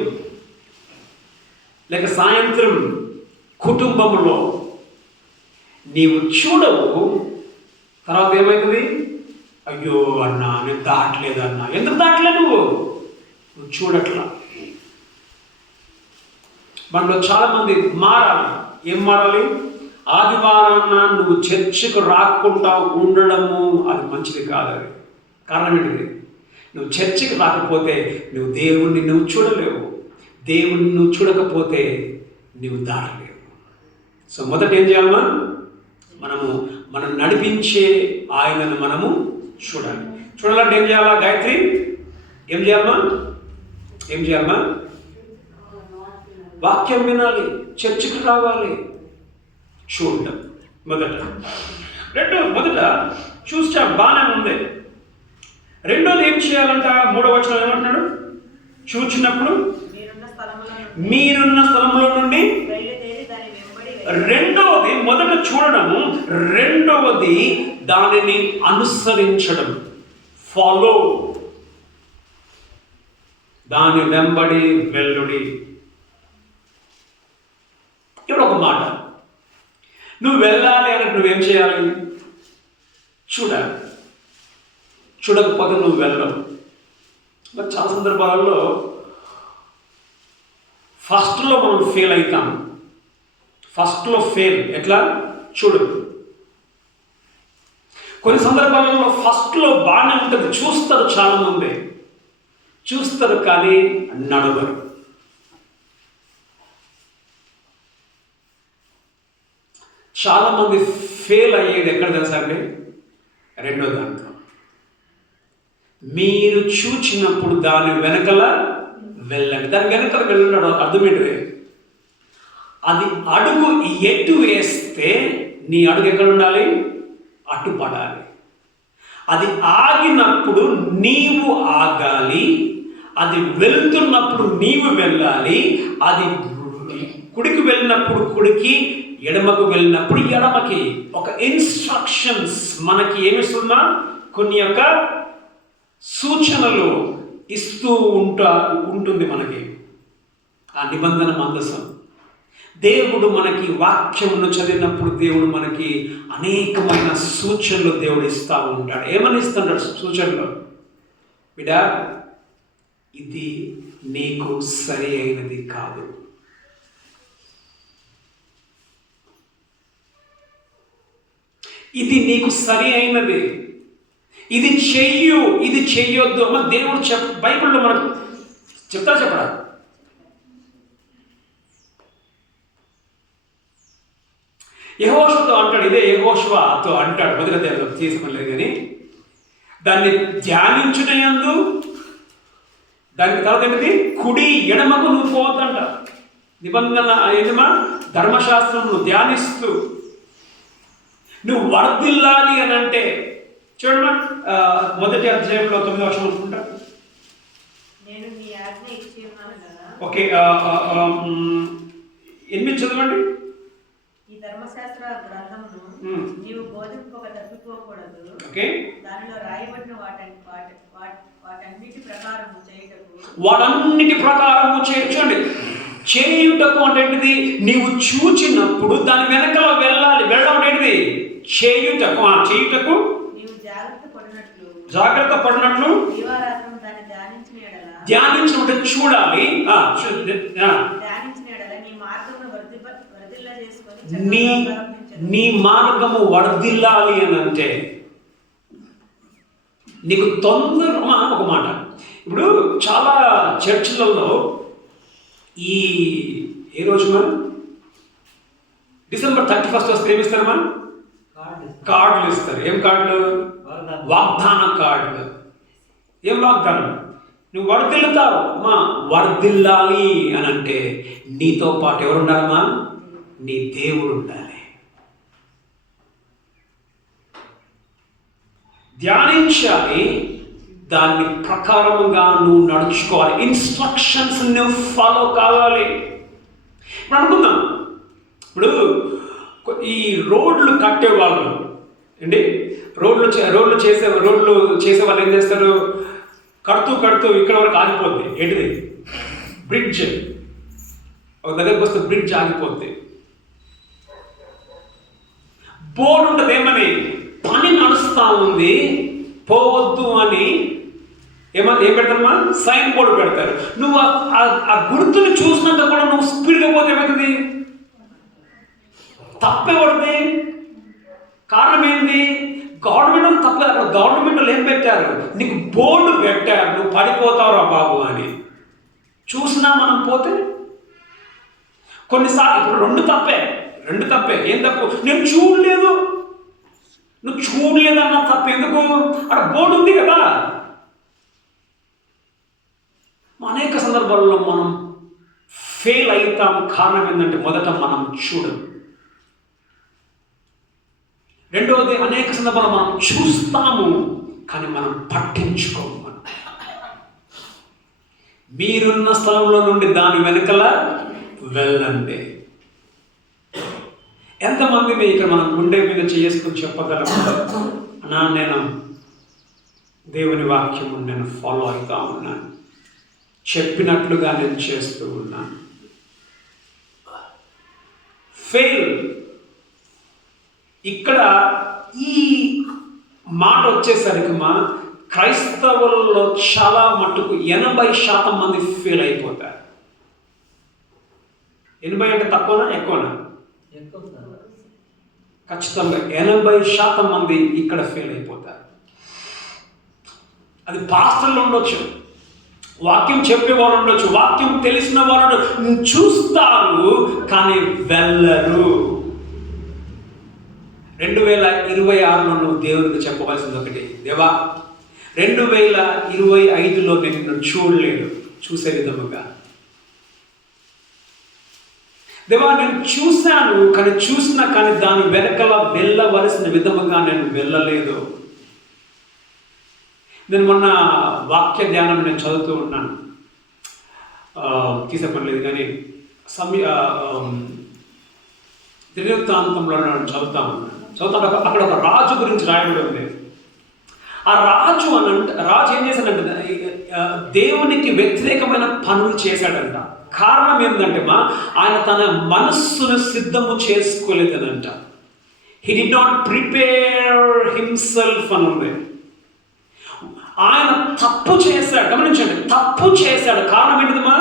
లేక సాయంత్రం కుటుంబంలో నీవు చూడవు. తర్వాత ఏమవుతుంది? అయ్యో అన్నా, నేను దాటలేదన్నా. ఎందుకు దాటలే? నువ్వు చూడట్లా. మనలో చాలా మంది మారాలి. ఏం మారాలి? ఆదివారాన్న నువ్వు చర్చికి రాకుండా ఉండడము అది మంచిది కాదు. అది కారణం ఏంటిది? నువ్వు చర్చికి రాకపోతే నువ్వు దేవుణ్ణి నువ్వు చూడలేవు. దేవుణ్ణి నువ్వు చూడకపోతే నువ్వు దాటలేవు. సో మొదట ఏం చేయాలమ్మా? మనం నడిపించే ఆయనను మనము చూడాలి. చూడాలంటే ఏం చేయాలా? గాయత్రి ఏం చేయాలమ్మా? వాక్యం వినాలి, చర్చికి రావాలి, చూడటం మొదట చూస్తా బాగానే ఉంది. రెండోది ఏం చేయాలంట? 3వ వచనం ఏమంటున్నాడు? చూచినప్పుడు మీరున్న స్థలములో నుండి. రెండవది మొదట చూడడము, రెండవది దానిని అనుసరించడం, ఫాలో. దాని వెంబడి వెల్లుడి. ఇప్పుడు ఒక మాట, నువ్వు వెళ్ళాలి అని నువ్వేం చేయాలి? చూడకపోతే నువ్వు వెళ్ళవు. మరి చాలా సందర్భాలలో ఫస్ట్లో మనం ఫెయిల్ అవుతాం. ఫస్ట్లో ఫెయిల్ ఎట్లా చూడు. కొన్ని సందర్భాలలో ఫస్ట్లో బాగానే ఉంటుంది, చూస్తారు, చాలామంది చూస్తారు కానీ నడవరు. చాలామంది ఫెయిల్ అయ్యేది ఎక్కడ తెలుసా అండి? రెండో దాంట్లో, మీరు చూచినప్పుడు దాని వెనకల వెళ్ళండి. దాని వెనకల వెళ్ళడం అర్థం ఏంటిది? అది అడుగు ఎటు వేస్తే నీ అడుగు ఎక్కడ ఉండాలి? అటు పడాలి. అది ఆగినప్పుడు నీవు ఆగాలి, అది వెళ్తున్నప్పుడు నీవు వెళ్ళాలి, అది కుడికి వెళ్ళినప్పుడు కుడికి, ఎడమకు వెళ్ళినప్పుడు ఎడమకి. ఒక ఇన్స్ట్రక్షన్స్ మనకి ఏమిస్తున్నా, కొన్ని యొక్క సూచనలు ఇస్తూ ఉంటుంది మనకి ఆ నిబంధన మందసం. దేవుడు మనకి వాక్యమును చదివినప్పుడు దేవుడు మనకి అనేకమైన సూచనలు దేవుడు ఇస్తూ ఉంటాడు. ఏమని ఇస్తుంటాడు సూచనలు? బిడ్డా, ఇది నీకు సరి అయినది కాదు, ఇది నీకు సరి అయినది, ఇది చెయ్యు, ఇది చెయ్యొద్దు. అమ్మ దేవుడు బైబిల్లో మనకు చెప్పడా? యెహోషువతో అంటాడు, ఇదే యెహోషువతో అంటాడు, మొదటి అధ్యాయంలో తీసుకోలేదు కానీ, దాన్ని ధ్యానించుటయందు, దానికి తర్వాత ఏంటిది? కుడి ఎడమకు నువ్వు పోవద్దంట. నిబంధన ఏంటమ్మా? ధర్మశాస్త్రం నువ్వు ధ్యానిస్తూ నువ్వు వర్ధిల్లాలి అని అంటే చూడమ్మా, మొదటి అధ్యాయంలో 9వ వచనం అనుకుంటా. నేను నీ ఆజ్ఞ ఇచ్చి ఉన్నాను కదా. ఓకే, 8 చదవండి. ఈ ధర్మశాస్త్ర గ్రంథమును నీవు బోధింపక తప్పిపోకూడదు. ఓకే, దానిలో రాయబడిన వాటన్నిటి ప్రకారము చేయుటకు. వాటన్నిటి ప్రకారము చూడండి, చేయుటకు అంటే ఏంటిది? నీవు చూచినప్పుడు దాని వెనకాల వెళ్ళాలి. వెళ్ళడం ఏంటిది? చేయుటకు. చేయుటకు నీవు జాగ్రత్త పడినట్లు దివారాత్రం దాన్ని ధ్యానించినట్టు చూడాలి. నీ మార్గము వర్ధిల్లాలి అని అంటే నీకు తొందరగా ఒక మాట. ఇప్పుడు చాలా చర్చిలలో ఏ రోజు డిసెంబర్ 31 వస్తే ఏమిస్తారమ్మా? కార్డులు ఇస్తారు. ఏం కార్డులు? వాగ్దాన కార్డులు. ఏం వాగ్దానం? నువ్వు వర్ధిల్లుతావు. మా వర్ధిల్లాలి అని అంటే నీతో పాటు ఎవరు ఉండాలమ్మా? నీ దేవుడు ఉండాలి. ధ్యానించాలి, దాని ప్రకారముగా నువ్వు నడుచుకోవాలి, ఇన్స్ట్రక్షన్స్ నువ్వు ఫాలో కావాలి. ఇప్పుడు అనుకుందాం, ఇప్పుడు ఈ రోడ్లు కట్టేవాళ్ళు అండి, రోడ్లు చేసే వాళ్ళు ఏం చేస్తారు? కడుతూ ఇక్కడ వరకు ఆగిపోద్ది. ఏంటిది? బ్రిడ్జ్. ఒక దగ్గరకు వస్తే బ్రిడ్జ్ ఆగిపోద్ది. బోర్డు ఉంటుంది, ఏమని? పని నడుస్తూ ఉంది, పోవద్దు అని. ఏం పెడతారమ్మా? సైన్ బోర్డు పెడతారు. నువ్వు ఆ గుర్తుని చూసినాక కూడా నువ్వు స్పీడ్గా పోతే ఏమవుతుంది? తప్పేవడుతుంది. కారణం ఏంటి? గవర్నమెంట్ తప్ప. అక్కడ గవర్నమెంట్లో ఏం పెట్టారు? నీకు బోర్డు పెట్టారు, నువ్వు పడిపోతావురా బాబు అని. చూసినా మనం పోతే కొన్నిసార్లు ఇప్పుడు రెండు తప్పే. ఏం తప్పు? నేను చూడలేదు. నువ్వు చూడలేదన్న తప్పు ఎందుకు? అక్కడ బోర్డు ఉంది కదా. అనేక సందర్భాల్లో మనం ఫెయిల్ అవుతాం. కారణం ఏంటంటే మొదట మనం చూడం. రెండవది, అనేక సందర్భాల్లో మనం చూస్తాము కానీ మనం పట్టించుకోము. మీరున్న స్థలంలో నుండి దాని వెనకల వెళ్ళండి. ఎంతమంది ఇక్కడ మనం గుండె మీద చేసుకుని చెప్పగలము, అన్నా నేను దేవుని వాక్యము నేను ఫాలో అవుతా ఉన్నాను, చెప్పినట్లుగా నేను చేస్తూ ఉన్నాను. ఫెయిల్. ఇక్కడ ఈ మాట వచ్చేసరికి క్రైస్తవుల్లో చాలా మట్టుకు 80% మంది ఫెయిల్ అయిపోతారు. 80 అంటే తక్కువనా ఎక్కువనా? ఖచ్చితంగా 80% మంది ఇక్కడ ఫెయిల్ అయిపోతారు. అది పాస్టర్లు ఉండొచ్చు, వాక్యం చెప్పేవాళ్ళు ఉండొచ్చు, వాక్యం తెలిసిన వాళ్ళు చూస్తారు కానీ వెళ్ళరు. 2026లో నువ్వు దేవునికి చెప్పవలసింది ఒకటి, దేవా 2025లో నేను చూడలేదు, చూసే విధముగా. దేవా నేను చూశాను కానీ చూసినా కానీ దాని వెనకల వెళ్ళవలసిన విధముగా నేను వెళ్ళలేదు. నేను మొన్న వాక్య ధ్యానం నేను చదువుతూ ఉన్నాను, తీసపడలేదు కానీ దినవృత్తాంతంలో నేను చదువుతా అక్కడ ఒక రాజు గురించి రాయబడి ఉంది. ఆ రాజు ఏం చేశాడంటే దేవునికి వ్యతిరేకమైన పనులు చేశాడంట. కారణం ఏంటంటే ఆయన తన మనస్సును సిద్ధము చేసుకోలేదనంట. He did not prepare himself అని ఉంది. ఆయన తప్పు చేశాడు, గమనించండి, తప్పు చేశాడు. కారణం ఏంటిదమ్మా?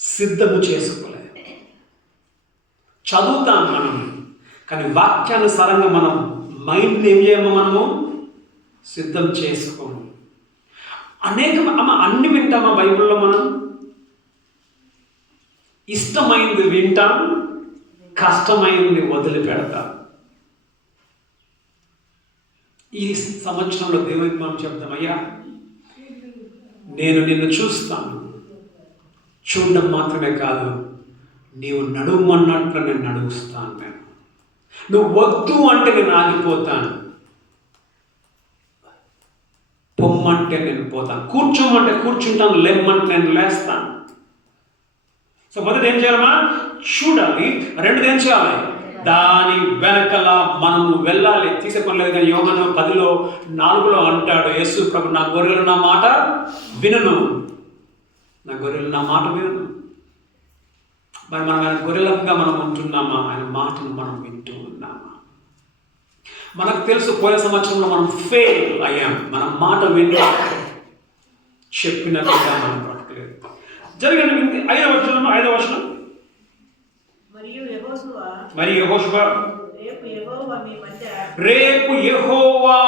సిద్ధము చేసుకోలేదు. చదువుతాం మనం కానీ వాక్యానుసారంగా మనం మైండ్ని ఏం చేయము, మనము సిద్ధం చేసుకోము. అన్ని వింటామా బైబిల్లో? మనం ఇష్టమైంది వింటాం, కష్టమైంది వదిలిపెడతాం. ఈ సంవత్సరంలో దేవునికి మనం చెప్తాం, అయ్యా నేను నిన్ను చూస్తాను, చూడడం మాత్రమే కాదు, నీవు నడుమన్నట్లు నేను నడుస్తాను. నేను నువ్వు వద్దు అంటే నేను ఆగిపోతాను, పొమ్మంటే నేను పోతాను, కూర్చోమంటే కూర్చుంటాను, లేమ్మంటే నేను లేస్తాను. సో మొదటి ఏం చేయాలమ్మా? చూడాలి. రెండోది ఏం చేయాలి? దాని వెనకల మనము వెళ్ళాలి. తీసే పనిలేదు కానీ యోహాను 10:4 అంటాడు యేసు ప్రభు, నా గొర్రెలు నా మాట వినును, నా గొర్రెలు నా మాట వినును. మరి మనం ఆయన గొర్రెలంగా మనం ఉంటున్నామా? ఆయన మాటను మనం వింటూ ఉన్నామా? మనకు తెలుసు పోయిన సంవత్సరంలో మనం ఫెయిల్ అయ్యాం, మన మాట విని చెప్పినట్టుగా మనం బ్రతకలేదు. జరిగిన 5వ వచనం, మరియు యెహోషువ రేపు యెహోవా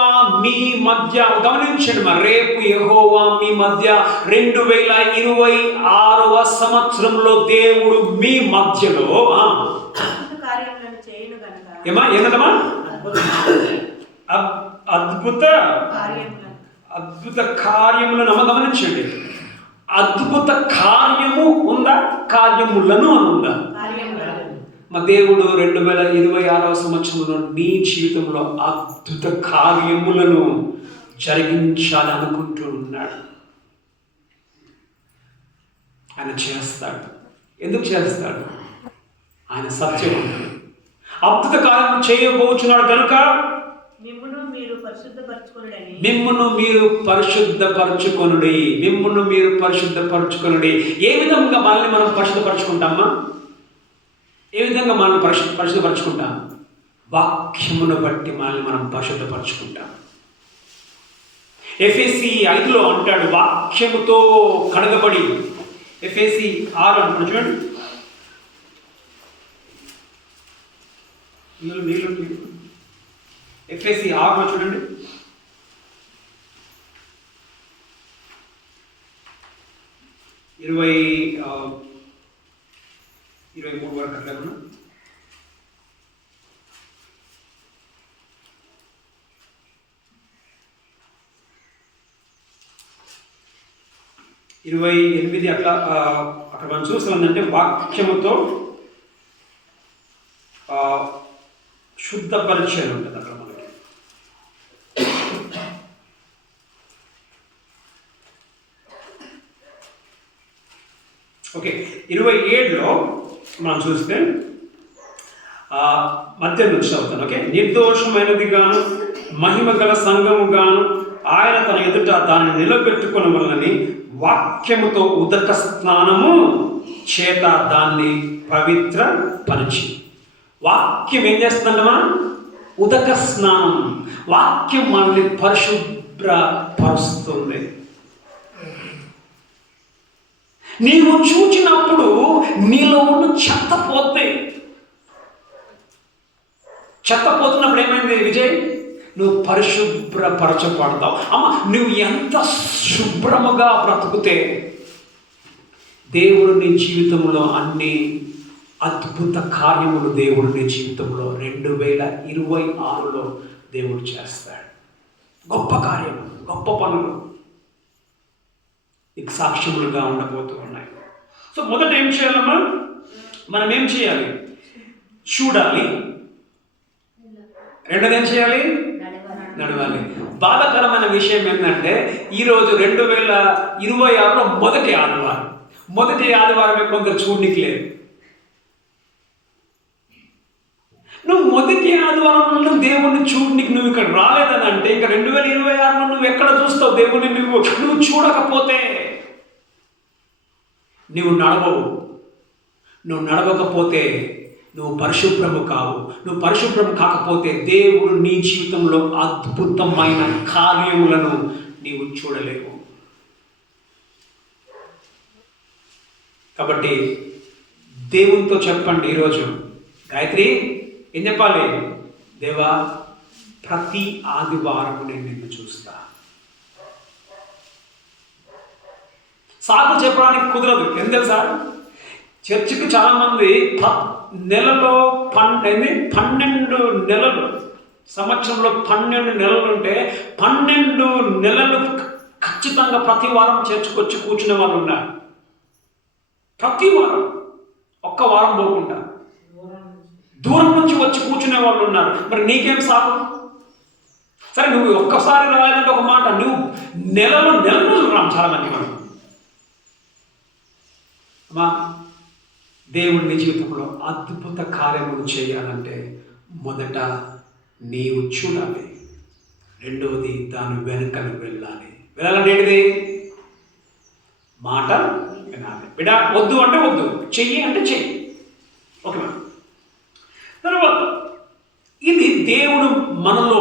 మీ మధ్య, గమనించండి మరి, రేపు యెహోవా మీ మధ్య 2026వ సంవత్సరంలో దేవుడు మీ మధ్యలో ఏమా అద్భుత కార్యములను గమనించండి. అద్భుత కార్యము ఉందా? కార్యములను అని ఉందా? మా దేవుడు 2026వ సంవత్సరంలో నీ జీవితంలో అద్భుత కార్యములను జరిగించాలి అనుకుంటూ ఉన్నాడు. ఆయన చేస్తాడు. ఎందుకు చేస్తాడు? ఆయన సత్యవంతుడు. అద్భుత కార్యం చేయబోచున్నాడు కనుక మిమ్మును మీరు పరిశుద్ధపరచుకొనుడి. ఏ విధంగా మనల్ని మనం పరిశుద్ధపరచుకుంటామా? ఏ విధంగా మనల్ని పరిశుద్ధపరచుకుంటాం? వాక్యమును బట్టి మనల్ని మనం పరిశుద్ధపరచుకుంటాం. ఎఫెసీ 5 అంటాడు, వాక్యముతో కడగబడి. ఎఫెసీ 6 అంటున్నాడు చూడండి. నీళ్ళు ఎఫెసీ 6 చూడండి. 23 వరకు అట్లా 28 అట్లా అక్కడ మనం చూస్తామంటే వాక్యముతో శుద్ధపరిచయం ఉంటుంది అక్కడ మనకి. ఓకే, 27లో మనం చూస్తే మధ్య నుంచి చదువుతాను. ఓకే, నిర్దోషమైనది గాను మహిమ గల సంఘము గాను ఆయన తన ఎదుట దాన్ని నిలబెట్టుకున్న వలనని వాక్యముతో ఉదక స్నానము చేత దాన్ని పవిత్ర పరిచి. వాక్యం ఏం చేస్తుందమ్మా? ఉదక స్నానం. వాక్యం మనల్ని పరిశుభ్రపరుస్తుంది. నీవు చూచినప్పుడు నీలో ఉన్న చెత్త పోతే, చెత్త పోతున్నప్పుడు ఏమైంది విజయ్? నువ్వు పరిశుభ్రపరచబడతావు. అమ్మ, నువ్వు ఎంత శుభ్రముగా బ్రతుకుతే దేవుడు నీ జీవితంలో అన్ని అద్భుత కార్యములు దేవుడు నీ జీవితంలో 2026లో దేవుడు చేస్తాడు. గొప్ప కార్యము, గొప్ప పనులు నీకు సాక్ష్యములుగా ఉండబోతూ ఉన్నాయి. సో మొదట ఏం చేయాలమ్మా? మనం ఏం చేయాలి? చూడాలి. రెండోది ఏం చేయాలి? నడవాలి. బాధాకరమైన విషయం ఏంటంటే ఈరోజు 2026లో మొదటి ఆదివారమే కొందరు చూడనికి లేదు. నువ్వు మొదటి ఆదివారంలో దేవుణ్ణి చూడనికి నువ్వు ఇక్కడ రాలేదని అంటే ఇంకా 2026లో నువ్వు ఎక్కడ చూస్తావు దేవుణ్ణి? నువ్వు చూడకపోతే నువ్వు నడవకపోతే నువ్వు పరిశుభ్రము కావు. నువ్వు పరిశుభ్రం కాకపోతే దేవుడు నీ జీవితంలో అద్భుతమైన కార్యములను నీవు చూడలేవు. కాబట్టి దేవునితో చెప్పండి ఈరోజు, గాయత్రి ఏం చెప్పాలి? దేవా, ప్రతి ఆదివారం నేను నిన్ను చూస్తా. సాగు చెప్పడానికి కుదరదు. ఏం తెలుసా? చర్చికి చాలామంది నెలలో 12 నెలలు, సంవత్సరంలో 12 నెలలు ఉంటే 12 నెలలు ఖచ్చితంగా ప్రతి వారం చర్చకొచ్చి కూర్చునే వాళ్ళు ఉన్నారు. ప్రతి వారం, ఒక్క వారం పోకుండా దూరం నుంచి వచ్చి కూర్చునే వాళ్ళు ఉన్నారు. మరి నీకేం సాగు? సరే, నువ్వు ఒక్కసారి రాలేదంటే ఒక మాట, నువ్వు నెల రోజులు రాము చాలామంది. మనం అమ్మా, దేవుడి జీవితంలో అద్భుత కార్యములు చేయాలంటే మొదట నీవు చూడాలి. రెండవది దాని వెనుకను వెళ్ళాలి. వెళ్ళాలంటే ఏంటిది? మాట వినాలి. బిడ్డ, వద్దు అంటే వద్దు, చెయ్యి అంటే చెయ్యి. ఓకేనా? తర్వాత ఇది దేవుడు మనలో,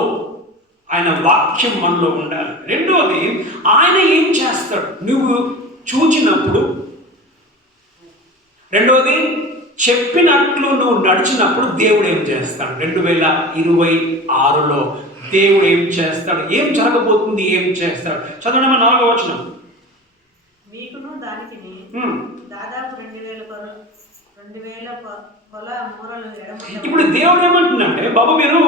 ఆయన వాక్యం మనలో ఉండాలి. రెండవది, ఆయన ఏం చేస్తాడు నువ్వు చూచినప్పుడు. రెండవది, చెప్పినట్లు నువ్వు నడిచినప్పుడు దేవుడు ఏం చేస్తాడు? 2026లో దేవుడు ఏం చేస్తాడు? ఏం జరగబోతుంది? ఏం చేస్తాడు? చదవండి 4వ వచనం. మీకును దానికి దాదాపు 2000 పొల మూరలు ఎడమ. ఇప్పుడు దేవుడు ఏమంటుందంటే, బాబు మీరు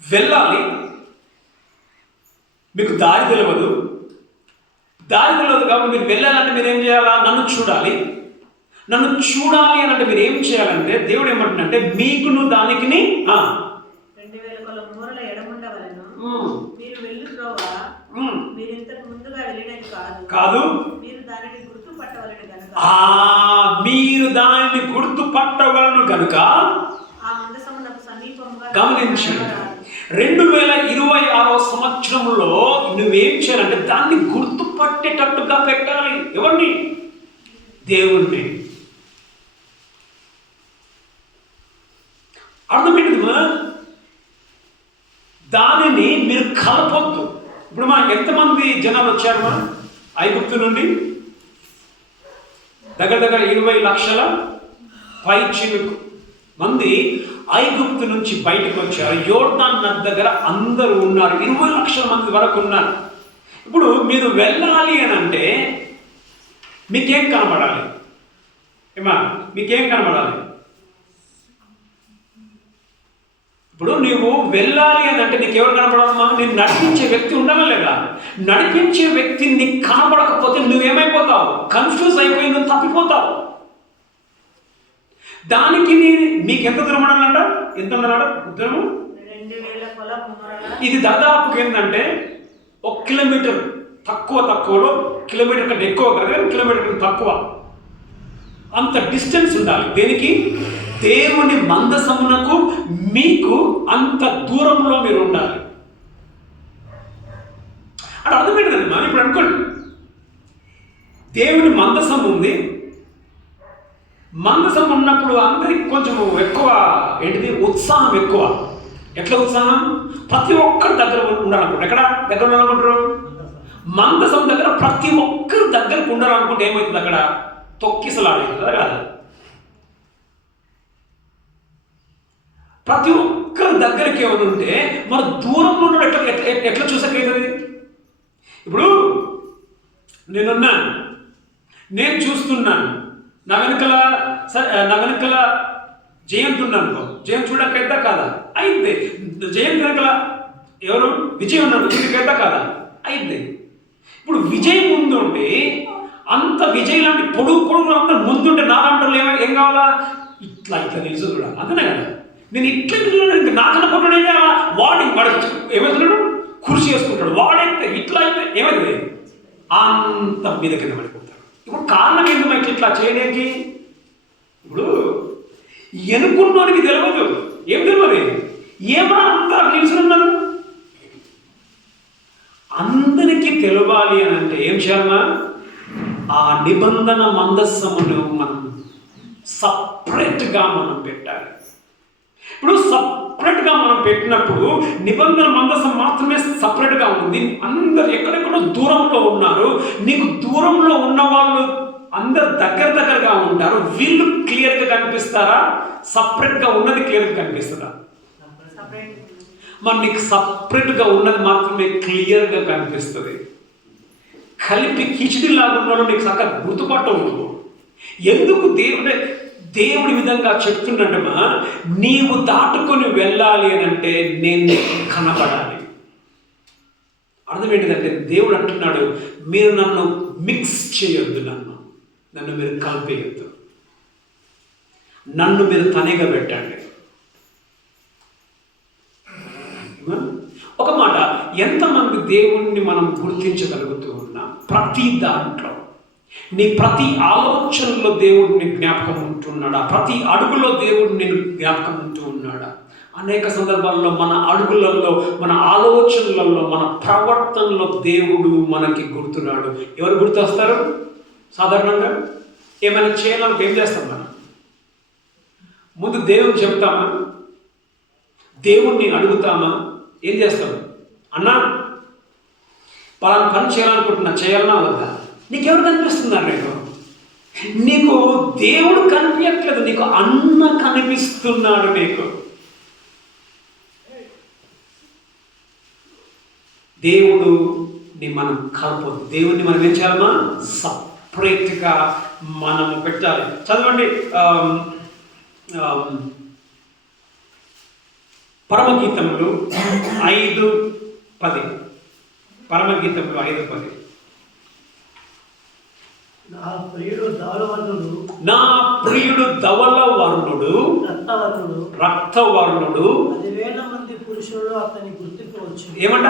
వెళ్ళాలి, మీకు దారి తెలియదు కాబట్టి మీరు వెళ్ళాలంటే మీరు ఏం చేయాలా? నన్ను చూడాలి అని అంటే మీరు ఏం చేయాలంటే, దేవుడు ఏమంటుందంటే, మీకును దానికి 2000 కొల మూరల ఎడముండవలెను. మీరు వెళ్ళు త్రోవ మీరు ఇంతకు ముందుగా వెళ్ళినది కాదు. మీరు దానిని గుర్తుపట్టవలెను కనుక ఆ మందసమునకు సమీపంగా గమనించండి. 2026 సంవత్సరంలో నువ్వేం చేయాలంటే దాన్ని గుర్తుపట్టేటట్టుగా పెట్టాలి. ఎవరిని? దేవుణ్ణి. అర్థమేంటిదిమా? దానిని మీరు కలపొద్దు. ఇప్పుడు ఎంతమంది జనాలు వచ్చారు ఐగుప్తు నుండి? దగ్గర 20 లక్షల పైచిలుకు మంది ఐగుప్తు నుంచి బయటకు వచ్చారు. యోర్దాన్ నది దగ్గర అందరూ ఉన్నారు. 20 లక్షల మంది వరకు ఉన్నారు. ఇప్పుడు మీరు వెళ్ళాలి అని అంటే మీకేం కనబడాలి? మీకేం కనబడాలి? ఇప్పుడు నువ్వు వెళ్ళాలి అని అంటే నీకు ఎవరు కనపడాలమ్మా? నేను నడిపించే వ్యక్తి ఉండాలి లేదా? నడిపించే వ్యక్తి నీకు కనపడకపోతే నువ్వేమైపోతావు? కన్ఫ్యూజ్ అయిపోయి నువ్వు తప్పిపోతావు. దానికి మీకు ఎంత దూరం ఉండాలంట? ఎంత ఉండాలంట దూరము? 2000 పొల మూరల. ఇది దాదాపు ఏంటంటే 1 కిలోమీటర్ తక్కువలో, కిలోమీటర్ కంటే ఎక్కువ కాదు, కిలోమీటర్ కంటే తక్కువ, అంత డిస్టెన్స్ ఉండాలి. దేనికి? దేవుని మందసమునకు మీకు అంత దూరంలో మీరు ఉండాలి. అంటే అర్థమైందండి. మనం ఇప్పుడు అనుకోండి, దేవుని మందసం ఉంది. మందసం ఉన్నప్పుడు అందరికి కొంచెం ఎక్కువ ఏంటిది? ఉత్సాహం ఎక్కువ. ఎట్లా ఉత్సాహం? ప్రతి ఒక్కరి దగ్గర ఉండాలనుకుంటారు. ఎక్కడ దగ్గర ఉండాలనుకుంటారు? మందసం దగ్గర ప్రతి ఒక్కరి దగ్గరకు ఉండాలనుకుంటే ఏమవుతుంది? అక్కడ తొక్కిసలాడేది కదా కాదు. ప్రతి ఒక్కరి దగ్గరికి ఏమైనా ఉంటే మన దూరంలో ఉన్న ఎట్లా ఎట్లా చూసకైతుంది? ఇప్పుడు నేనున్నాను, నేను చూస్తున్నాను, నా వెనకల జయంత్ ఉన్నాను. జయంత్ చూడకైతే కాదా? అయితే జయంత్ వెనకల ఎవరు? విజయ్ ఉన్నాడు, చూడకైతే కాదా? అయితే ఇప్పుడు విజయ్ ముందుండి అంత విజయ్ లాంటి పొడుగు అంతా ముందుంటే నా దాంట్లో ఏం కావాలా? ఇట్లా నిలుసు చూడాలి, అంతనే కదా. నేను ఇట్లా నాకన్నా పొట్టుడు ఏం కావాలా? వాడు ఏమవుతున్నాడు? కృషి చేసుకుంటాడు. వాడైతే ఇట్లా అయితే ఏమైతుంది? అంత మీద కింద పడిపోతాడు. ఇప్పుడు కారణం ఏంటి ఇట్లా చేయడానికి? ఇప్పుడు ఎనుకున్నోనికి తెలియదు. ఏం తెలియదు? ఏమన్నా అంతా నిలుచున్నాను. అందరికీ తెలవాలి అని అంటే ఏం చేయాలన్నా? ఆ నిబంధన మందస్సమును మనం సపరేట్గా మనం పెట్టాలి. ఇప్పుడు సపరేట్గా మనం పెట్టినప్పుడు నిబంధన మందసం మాత్రమే సపరేట్గా ఉంది. అందరు ఎక్కడెక్కడో దూరంలో ఉన్నారు. నీకు దూరంలో ఉన్న వాళ్ళు అందరు దగ్గరగా ఉంటారు. వీళ్ళు క్లియర్గా కనిపిస్తారా? సపరేట్గా ఉన్నది క్లియర్గా కనిపిస్తుందా? మరి నీకు సపరేట్గా ఉన్నది మాత్రమే క్లియర్గా కనిపిస్తుంది. కలిపి కిచిడిలాగా ఉన్నాడు నీకు చక్కగా గుర్తుపట్టవు. ఎందుకు దేవుడి విధంగా చెప్తుండటమా? నీవు దాటుకొని వెళ్ళాలి అని అంటే నేను కనపడాలి. అర్థం ఏంటిదంటే దేవుడు అంటున్నాడు, మీరు నన్ను మిక్స్ చేయొద్దు, నన్ను మీరు కలిపేయొద్దు, నన్ను మీరు తనిగా పెట్టండి. ఒక మాట, ఎంతమంది దేవుణ్ణి మనం గుర్తించగలుగుతూ ఉన్నాం? ప్రతి దాంట్లో నీ ప్రతి ఆలోచనలో దేవుడిని జ్ఞాపకం ఉంటున్నాడా? ప్రతి అడుగులో దేవుడు నేను జ్ఞాపకం ఉంటూ ఉన్నాడా? అనేక సందర్భాల్లో మన అడుగులలో, మన ఆలోచనలలో, మన ప్రవర్తనలో దేవుడు మనకి గుర్తున్నాడు. ఎవరు గుర్తొస్తారు? సాధారణంగా ఏమైనా చేయాలంటే ఏం చేస్తాం మనం? ముందు దేవుని చెప్తామా? దేవుణ్ణి అడుగుతామా? ఏం చేస్తాం? అన్నా పలానా పని చేయాలనుకుంటున్నా, చేయాలన్నా వద్దా? నీకెవరు కనిపిస్తున్నారు? నీకు దేవుడు కనిపించట్లేదు, నీకు అన్న కనిపిస్తున్నాడు. నీకు దేవుడిని మనం కలపొద్దు. దేవుడిని మనం ఏం చేయాలమ్మా? సపరేట్గా మనము పెట్టాలి. చదవండి పరమగీతములు 5:10. పరమగీతములు 5:10. నా ప్రియుడు ధవలవర్ణుడు, రక్తవర్ణుడు 10,000 మంది పురుషులు అతన్ని గుర్తించవచ్చు. ఏమంట?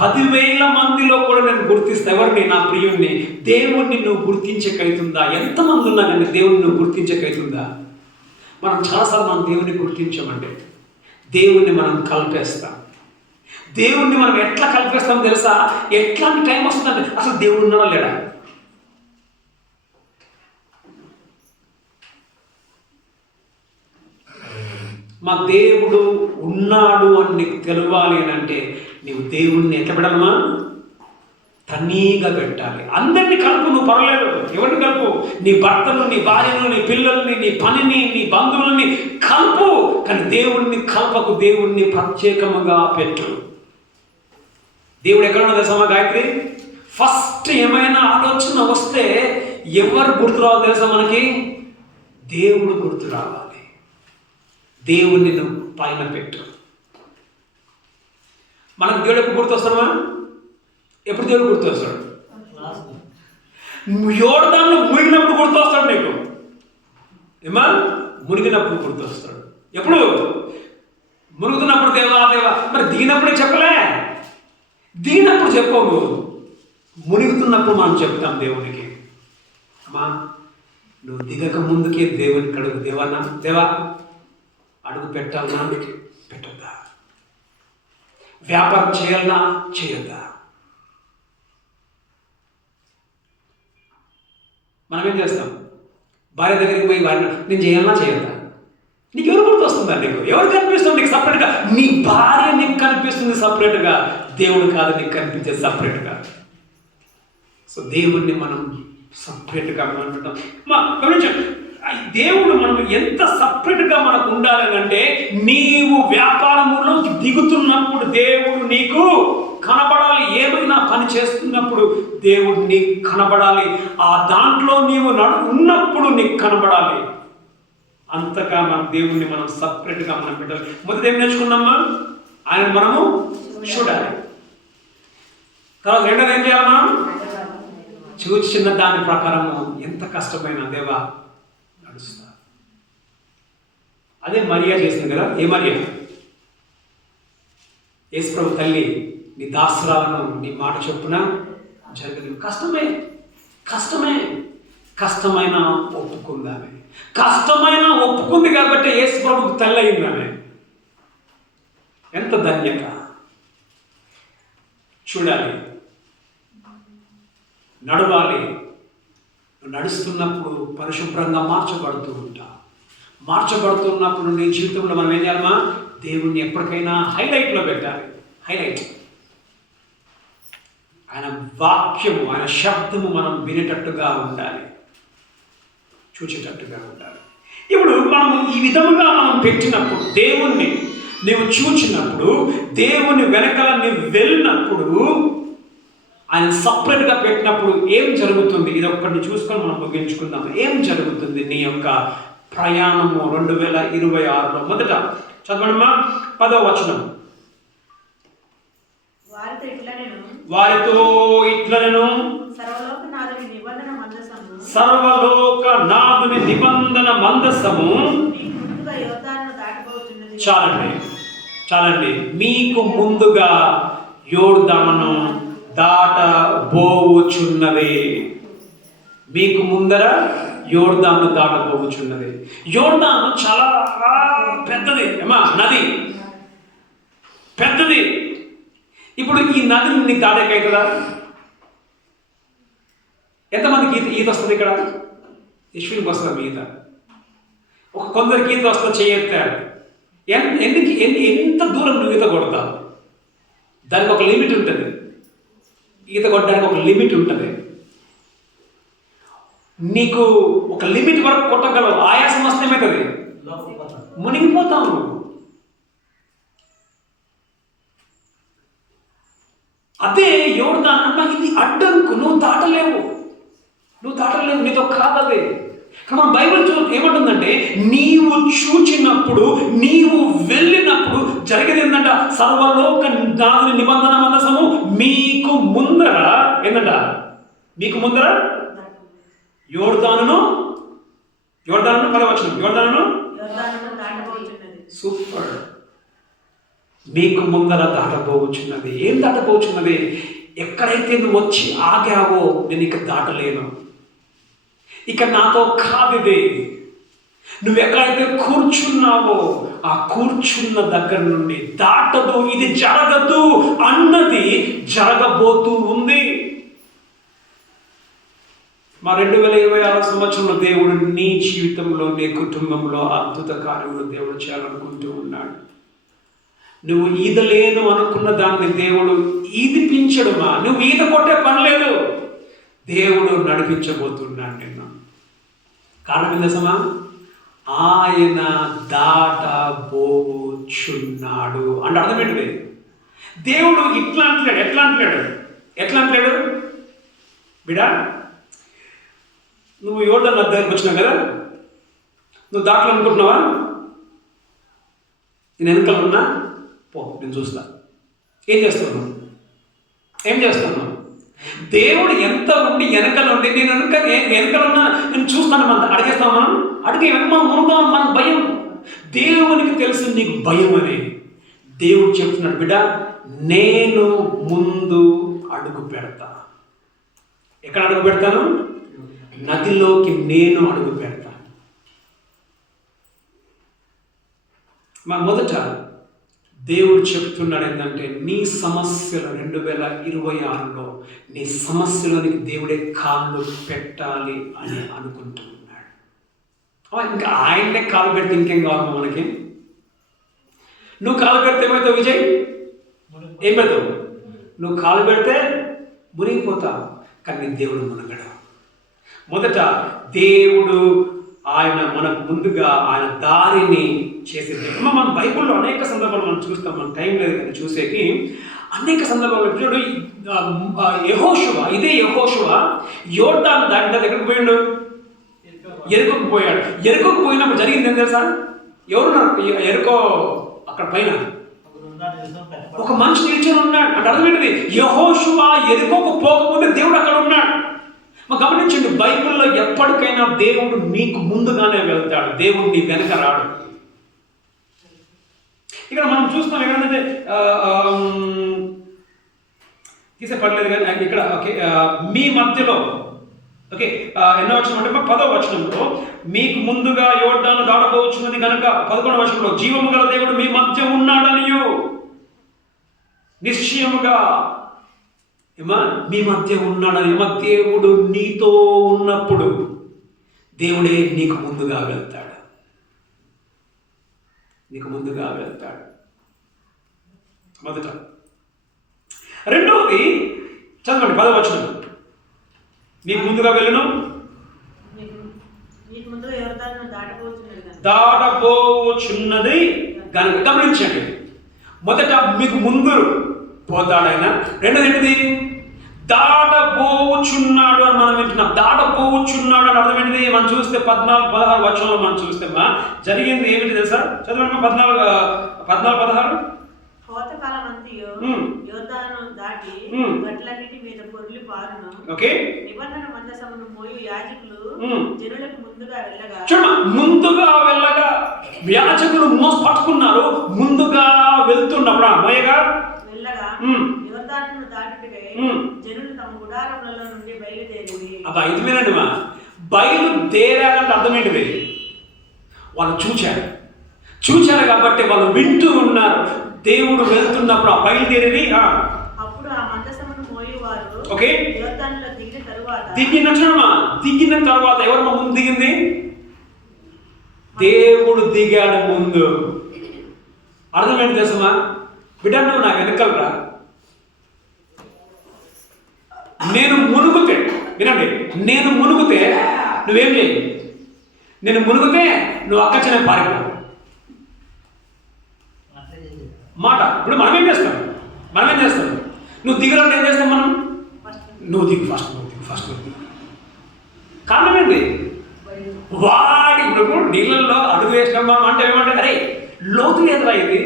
10,000 మందిలో కూడా నేను గుర్తిస్తా. ఎవరిని? నా ప్రియుణ్ణి. దేవుణ్ణి నువ్వు గుర్తించకైతుందా? ఎంతమంది ఉన్నా కానీ దేవుణ్ణి నువ్వు గుర్తించకైతుందా? మనం చాలాసార్లు మనం దేవుణ్ణి గుర్తించమండి. దేవుణ్ణి మనం కలిపేస్తాం. దేవుణ్ణి మనం ఎట్లా కలిపేస్తాం తెలుసా? ఎట్లాంటి టైం వస్తుందంటే అసలు దేవుడు ఉన్నాడా లేడా? మా దేవుడు ఉన్నాడు అని నీకు తెలవాలి అని అంటే నీవు దేవుణ్ణి ఎట్లా పెట్టాలమ్మా? తనీగా పెట్టాలి. అందరినీ కలుపు, నువ్వు పర్వాలేదు, ఎవరిని కలుపు? నీ భర్తను, నీ భార్యను, నీ పిల్లల్ని, నీ పనిని, నీ బంధువులని కలుపు. కానీ దేవుణ్ణి కలపకు. దేవుణ్ణి ప్రత్యేకముగా పెట్టు. దేవుడు ఎక్కడున్నా తెలుసా గాయత్రి? ఫస్ట్ ఏమైనా ఆలోచన వస్తే ఎవరు గుర్తు రావాలి తెలుసా మనకి? దేవుడు గుర్తు రావాలి. దేవుణ్ణి నువ్వు పైన పెట్టు. మనకు దేవుడు ఎప్పుడు గుర్తొస్తామా? ఎప్పుడు దేవుడు గుర్తొస్తాడు? యోర్దాన్లో మునిగినప్పుడు గుర్తొస్తాడు నీకు. ఏమా? మునిగినప్పుడు గుర్తొస్తాడు. ఎప్పుడు? మునుగుతున్నప్పుడు దేవా దేవా. మరి దిగినప్పుడే చెప్పలే. దిగినప్పుడు చెప్పవు, మునిగుతున్నప్పుడు మనం చెప్తాం దేవునికి. అమ్మా నువ్వు దిగక ముందుకే దేవునికి అడుగు. దేవన్నా, దేవా అడుగు పెట్టాలన్నా పెట్టద్దా? వ్యాపారం చేయాలన్నా చేయొద్దా? మనం ఏం చేస్తాం? భార్య దగ్గరికి పోయి భార్య నేను చేయాలన్నా చేయొద్దా? నీకు ఎవరు గుర్తొస్తుందా? నీకు ఎవరు కనిపిస్తుంది నీకు సపరేట్గా? నీ భార్య నీకు కనిపిస్తుంది సపరేట్గా, దేవుడు కాదు నీకు కనిపించేది సపరేట్గా. సో దేవుడిని మనం సపరేట్గా మనం గమనించండి. దేవుడు మనం ఎంత సపరేట్గా మనకు ఉండాలని అంటే, నీవు వ్యాపారంలోకి దిగుతున్నప్పుడు దేవుడు నీకు కనబడాలి. ఏమైనా పని చేస్తున్నప్పుడు దేవుడు నీకు కనబడాలి. ఆ దాంట్లో నీవు ఉన్నప్పుడు నీకు కనబడాలి. అంతగా మన దేవుణ్ణి మనం సపరేట్గా మనం పెట్టాలి. మొదటి ఏం నేర్చుకున్నామా? ఆయన మనము చూడాలి. తర్వాత రెండోది ఏం చేయాలి? మనం చూచిన దాని ప్రకారము ఎంత కష్టమైన దేవా నడుస్తా. అదే మరియా చేసింది కదా. ఏ మరియా? యేసుప్రభు తల్లి, నీ దాసరాలను నీ మాట చొప్పున జరగలేదు. కష్టమైన ఒప్పుకుందామే. కష్టమైన ఒప్పుకుంది కాబట్టి యేసుప్రభుకు తల్లి అయిందామే. ఎంత ధన్యత. చూడాలి, నడవాలి. నడుస్తున్నప్పుడు పరిశుభ్రంగా మార్చబడుతున్నప్పుడు నీ జీవితంలో మనం ఏం చేయాలమ్మా? దేవుణ్ణి ఎప్పటికైనా హైలైట్లో పెట్టాలి. హైలైట్. ఆయన వాక్యము, ఆయన శబ్దము మనం వినేటట్టుగా ఉండాలి, చూచేటట్టుగా ఉండాలి. ఇప్పుడు మనం ఈ విధముగా మనం పెట్టినప్పుడు, దేవుణ్ణి నీవు చూచినప్పుడు, దేవుని వెనకాల నీవు వెళ్ళినప్పుడు, ఆయన సపరేట్గా పెట్టినప్పుడు ఏం జరుగుతుంది? ఇది ఒక్కడిని చూసుకొని మనం ముగించుకుందాం. ఏం జరుగుతుంది నీ యొక్క ప్రయాణము 2026లో? మొదట చదవడమ్మా 10వ వచనం. వారితో ఇట్లనెను, సర్వలోకనాథుని నిబంధన మందసము. చాలండి. మీకు ముందుగా యోర్దాను దాటబోవుచున్నది. మీకు ముందర యోర్దాను దాటబోవుచున్నది. యోర్దాను చాలా పెద్దది ఏమా, నది పెద్దది. ఇప్పుడు ఈ నదిని నీకు దాటేకైతుందా? ఎంతమందికి ఈత వస్తుంది ఇక్కడ? యశ్వినికి వస్తుంది ఈత. కొందరికి ఈత వస్తుంది, చేయెత్తాడు. ఎంత దూరం నువ్వు ఈత కొడతావు? దానికి ఒక లిమిట్ ఉంటుంది. ఈత కొట్టడానికి ఒక లిమిట్ ఉంటుంది. నీకు ఒక లిమిట్ వరకు కొట్టగలవు. ఆయాసం వస్తే ఏమవుతుంది? మునిగిపోతావు నువ్వు. అదే యోర్దాను అన్న, ఇది అడ్డంకు. నువ్వు దాటలేవు, నీతో కాదది. కానీ మన బైబిల్ ఏమంటుందంటే, నీవు చూచినప్పుడు, నీవు వెళ్ళినప్పుడు జరిగేది ఏంటంట? సర్వలోక నాథుని నిబంధన మందసము మీకు ముందర ఏంటంట? మీకు ముందర యోర్దానును 10వ యోర్దానును సూపర్. మీకు ముందర దాటబోచున్నది. ఏం దాటబోచున్నది? ఎక్కడైతే నువ్వు వచ్చి ఆగావో నేను ఇక దాటలేను, ఇక నాతో కాదిది. నువ్వు ఎక్కడైతే కూర్చున్నావో ఆ కూర్చున్న దగ్గర నుండి దాటదు, ఇది జరగదు అన్నది జరగబోతూ ఉంది. మా 2026 సంవత్సరంలో దేవుడు నీ జీవితంలో, నీ కుటుంబంలో అద్భుత కార్యములు దేవుడు చేయాలనుకుంటూ ఉన్నాడు. నువ్వు ఈదలేను అనుకున్న దాన్ని దేవుడు ఈదిపించడమా? నువ్వు ఈత కొట్టే పని లేదు, దేవుడు నడిపించబోతున్నాడు నిన్ను. కారణం ఏందమ్మా? ఆయన దాటబోచున్నాడు అంటే అర్థం ఏంటిది? దేవుడు ఇట్లా అంటాడు. ఎట్లా అంటాడు బిడా? నువ్వు యోర్దాను నది దగ్గరికి వచ్చినావు కదా, నువ్వు దాటాలనుకుంటున్నావా? నేను వెనకాల ఉన్నా, పో, నేను చూస్తా. ఏం చేస్తున్నావు? దేవుడు ఎంత ఉండి వెనకాల ఉండి, నేను వెనకాల ఉన్నా, నేను చూస్తాను. మనం అడిగేస్తాం, మనం అడిగే మనం మునుగుతాం, మనకు భయం. దేవునికి తెలుసు నీకు భయం అని. దేవుడు చెప్తున్నాడు, బిడ్డ నేను ముందు అడుగు పెడతా. ఎక్కడ అడుగు పెడతాను? నదిలోకి నేను అడుగు పెడతాను. మా మొదట దేవుడు చెప్తున్నాడు ఏంటంటే, నీ సమస్యలు 2026లో నీ సమస్యలోనికి దేవుడే కాళ్ళు పెట్టాలి అని అనుకుంటున్నాడు. ఇంకా ఆయన్నే కాలు పెడితే ఇంకేం కావాలి మనకి? నువ్వు కాలు పెడితే ఏమవుతావు విజయ్? ఏమవుతావు? నువ్వు కాలు పెడితే మునిగిపోతావు, కానీ దేవుడు మునగడు. మొదట దేవుడు ఆయన మనకు ముందుగా ఆయన దారిని చేసేది. మనం బైబిల్లో అనేక సందర్భాలు మనం చూస్తాం, మన టైం లేదు కానీ చూసేకి. అనేక సందర్భాలు చూడు, యెహోషువ, ఇదే యెహోషువ యోర్దాను దాటిన ఎక్కడికి పోయాడు? ఎరుకోకు పోయాడు. ఎరుకోకు పోయినప్పుడు జరిగింది ఏం తెలుసా? ఎవరున్నారు ఎరుకో అక్కడ పైన? ఒక మనిషి నిల్చొని ఉన్నాడు. అంటే అర్థం ఏంటిది? యెహోషువ ఎరుకోకు పోకపోతే దేవుడు అక్కడ ఉన్నాడు. గమనించండి, బైబిల్లో ఎప్పటికైనా దేవుడు నీకు ముందుగానే వెళ్తాడు, దేవుడు నీ వెనక రాడు. ఇక్కడ మనం చూస్తాం ఏంటంటే తీసే పర్లేదు కానీ ఇక్కడ ఓకే, మీ మధ్యలో ఓకే ఎన్నో వచనం అంటే 10వ వచనంలో మీకు ముందుగా యోర్దాను దాటబోచున్నది కనుక 11వ వచనంలో జీవము గల దేవుడు మీ మధ్య ఉన్నాడనియు నిశ్చయముగా మీ మధ్య ఉన్నాడని. దేవుడు నీతో ఉన్నప్పుడు దేవుడే నీకు ముందుగా వెళ్తాడు, నీకు ముందుగా వెళ్తాడు. మొదట. రెండవది చదవండి 10వ వచనం. నీకు ముందుగా వెళ్ళను, దాటబోచున్నది కనుక. గమనించండి, మొదట మీకు ముందు పోతాడైనా. రెండోది ఏంటిది? దాటబోచున్నాడు అని మనం వింటున్నాం. దాటబోచున్నాడు అని అర్థం ఏంటిది? మనం చూస్తే 14-16 వచనంలో మనం చూస్తే జరిగింది ఏమిటి తెలుసా? చదవండి 14-16. కోతకాలమంతయు యోర్దాను దాటి గట్లన్నిటి మీద పొర్లి పారును. ఓకే, నిబంధన మందసమును మోయు యాజకులు జనులకు ముందుగా వెళ్ళగా, ముందుగా వెళ్ళగా యాజకులు పట్టుకున్నారు. ముందుగా వెళ్తున్నప్పుడు మోయగా వెళ్ళగా యోర్దాను దాటితే జనులు తమ గుడారములలో నుండి బయలుదేరి. అబ్బా ఇది వినండి, బయలుదేరాలంటే అర్థం ఏంటిది? వాళ్ళు చూచారు కాబట్టి వాళ్ళు వింటూ ఉన్నారు. దేవుడు వెళ్తున్నప్పుడు ఆ బయలుదేరి అప్పుడు ఆ మందసమును మోయువారు ఓకే యోర్దానులో దిగిన తర్వాత ఎవరు ముందు దిగింది? దేవుడు దిగాడు ముందు. అర్థం ఏంటి తెలుసమ్మా? బిడ్డ నువ్వు నాకు వెనకలరా, నేను మునుగుతే వినండి, నేను మునుగుతే నువ్వేం చేయి, నేను మునుగుతే నువ్వు అక్కచనే పారిపో మాట. ఇప్పుడు మనం ఏం చేస్తాం? నువ్వు దిగలంటే ఏం చేస్తాం మనం? నువ్వు దిగు ఫస్ట్, కారణం ఏంటి? వాడి ఇప్పుడు నీళ్ళల్లో అడుగు వేసినాం మనం అంటే ఏమంటే అరే లోతు లేదురా ఇది,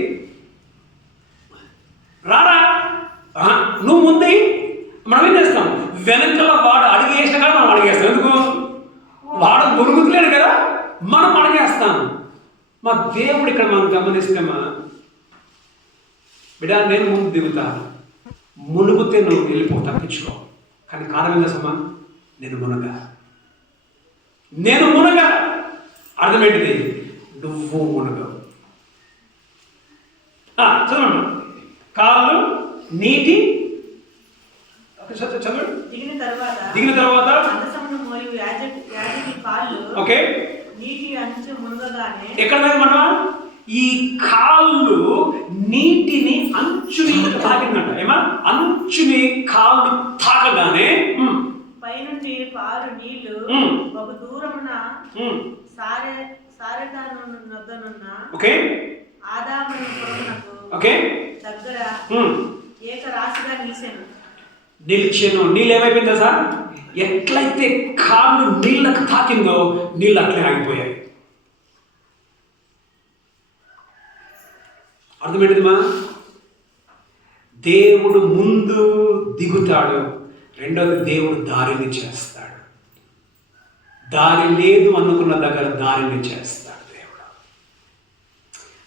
రారా నువ్వు ముందే. మనం ఏం చేస్తాం? వెనకల వాడు అడుగు వేసినా కదా మనం అడిగేస్తాం. ఎందుకు? వాడు మురుగుతులేడు కదా, మనం అడిగేస్తాం. మా దేవుడు ఇక్కడ మనం గమనిస్తామా బిడ్డ, నేను ముందు దిగుతాను, మునుగుతే నువ్వు వెళ్ళిపో, తప్పించుకో. కానీ కారణం ఏం చేస్తామా? నేను మునగా అర్థం ఏంటిది? నువ్వు మునగవు. చదవండి, కాళ్ళు నీటి చదవండి. దిగిన తర్వాత ఓకే నీటి అంచు మునగగానే ఎక్కడ మనం ఈ కాళ్ళు నీటిని అంచుని తాకిందంట. ఏమా? అంచుని కాళ్ళు తాకగానే పైనుండి పారు నీళ్లు ఒక దూరమున సారెదానున్న ఓకే ఆదాము పొరుగునకు ఓకే దగ్గర ఏక రాశిగా నిలిచాను. నీళ్ళు ఏమైపోయిందా సార్? ఎట్లయితే కాళ్ళు నీళ్ళకు తాకిందో నీళ్ళు అట్లే ఆగిపోయాయి. అర్థమేంటిదిమా? దేవుడు ముందు దిగుతాడు, రెండోది దేవుడు దారిని చేస్తాడు. దారి లేదు అనుకున్న దగ్గర దారిని చేస్తాడు దేవుడు.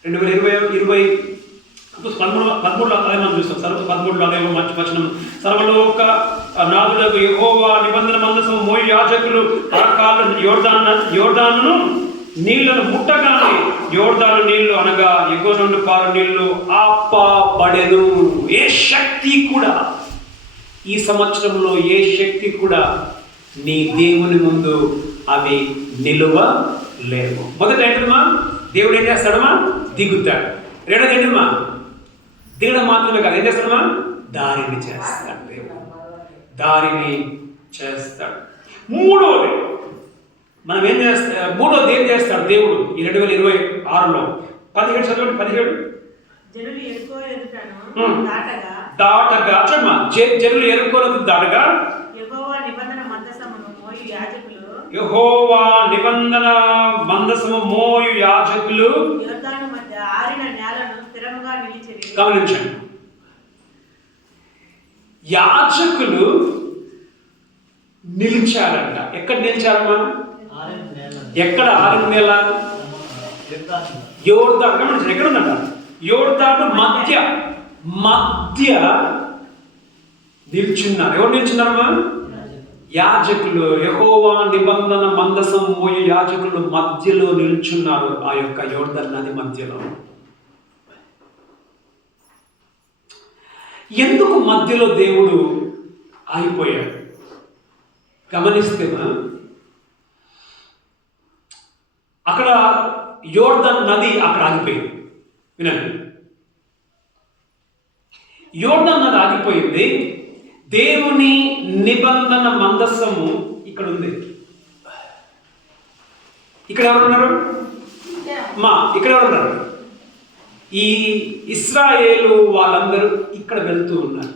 2013లో అదే మనం చూస్తాం. 13లో అదే మంచి వచనం. సర్వలోక నాదులకు యెహోవా నిబంధన మందసం మోయి యాజకులు పరకాలు యోర్దానును నీళ్లను ముట్టగానే యోర్దాను నీళ్లు అనగా ఎగువ నుండి పారు నీళ్లు ఆపబడెను. ఏ శక్తి కూడా ఈ సంవత్సరంలో నీ దేవుని ముందు అవి నిలువ లేవు. మొదట ఏంటమ్మా, దేవుడు ఏం చేస్తాడమ్మా, దిగుతాడు. రెండోది ఏంటమ్మా, దిగడం మాత్రమే కాదు, ఏం చేస్తాడమ్మా, దారిని చేస్తాడు. దేవుడు దారిని చేస్తాడు. మూడోది మనం ఏం చేస్తాడు దేవుడు ఈ 2026లో 17 చదవండి. 17 జనులు ఎరుకో ఎదుటను దాటగా చూడమ్మా, జనులు ఎరుకోనది దాటగా యెహోవా నిబంధన మందసమును మోయు యాజకులు యొర్దాను మధ్య ఆరిన నేలను స్థిరముగా నిలిచిరి. గమనించండి, యాజకులు నిలిచారంట. ఎక్కడ నిలిచారమ్మా, ఎక్కడ ఆరిన నేల, యోర్దాను. గమనించండి, ఎక్కడ ఉందంట, యోర్దాను మధ్య నిల్చున్నారు. ఎవరు నిల్చున్నారమ్మా, యాజకులు. యెహోవా నిబంధన మందసం మోయు యాజకులు మధ్యలో నిల్చున్నారు, ఆ యొక్క యోర్దాను నది మధ్యలో. ఎందుకు మధ్యలో దేవుడు ఆగిపోయాడు గమనిస్తే, అక్కడ యోర్దాను నది అక్కడ ఆగిపోయింది. వినండి, యోర్దాను నది ఆగిపోయింది. దేవుని నిబంధన మందసము ఇక్కడ ఉంది. ఇక్కడ ఎవరున్నారు, ఇక్కడ ఎవరున్నారు, ఈ ఇశ్రాయేలు వాళ్ళందరూ ఇక్కడ వెళ్తూ ఉన్నారు,